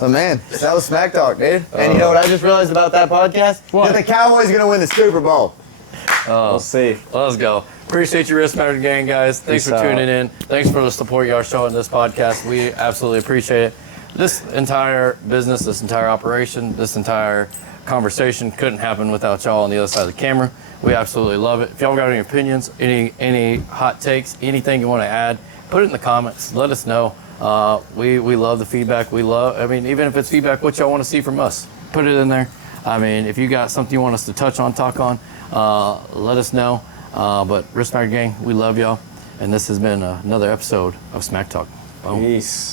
But man, that was smack talk, dude. And you know what I just realized about that podcast? What? That the Cowboys are gonna win the Super Bowl. We'll see. Let's go. Appreciate your Wrist Matter gang, guys. Thanks Peace for out. tuning in. Thanks for the support y'all showing this podcast. We absolutely appreciate it. This entire business, this entire operation, this entire conversation couldn't happen without y'all on the other side of the camera. We absolutely love it. If y'all got any opinions, any hot takes, anything you want to add, put it in the comments. Let us know. We love the feedback. I mean, even if it's feedback, what y'all want to see from us, put it in there. I mean, if you got something you want us to touch on, talk on, let us know. But Wrist Matter gang, we love y'all. And this has been another episode of Smack Talk. Boom. Peace.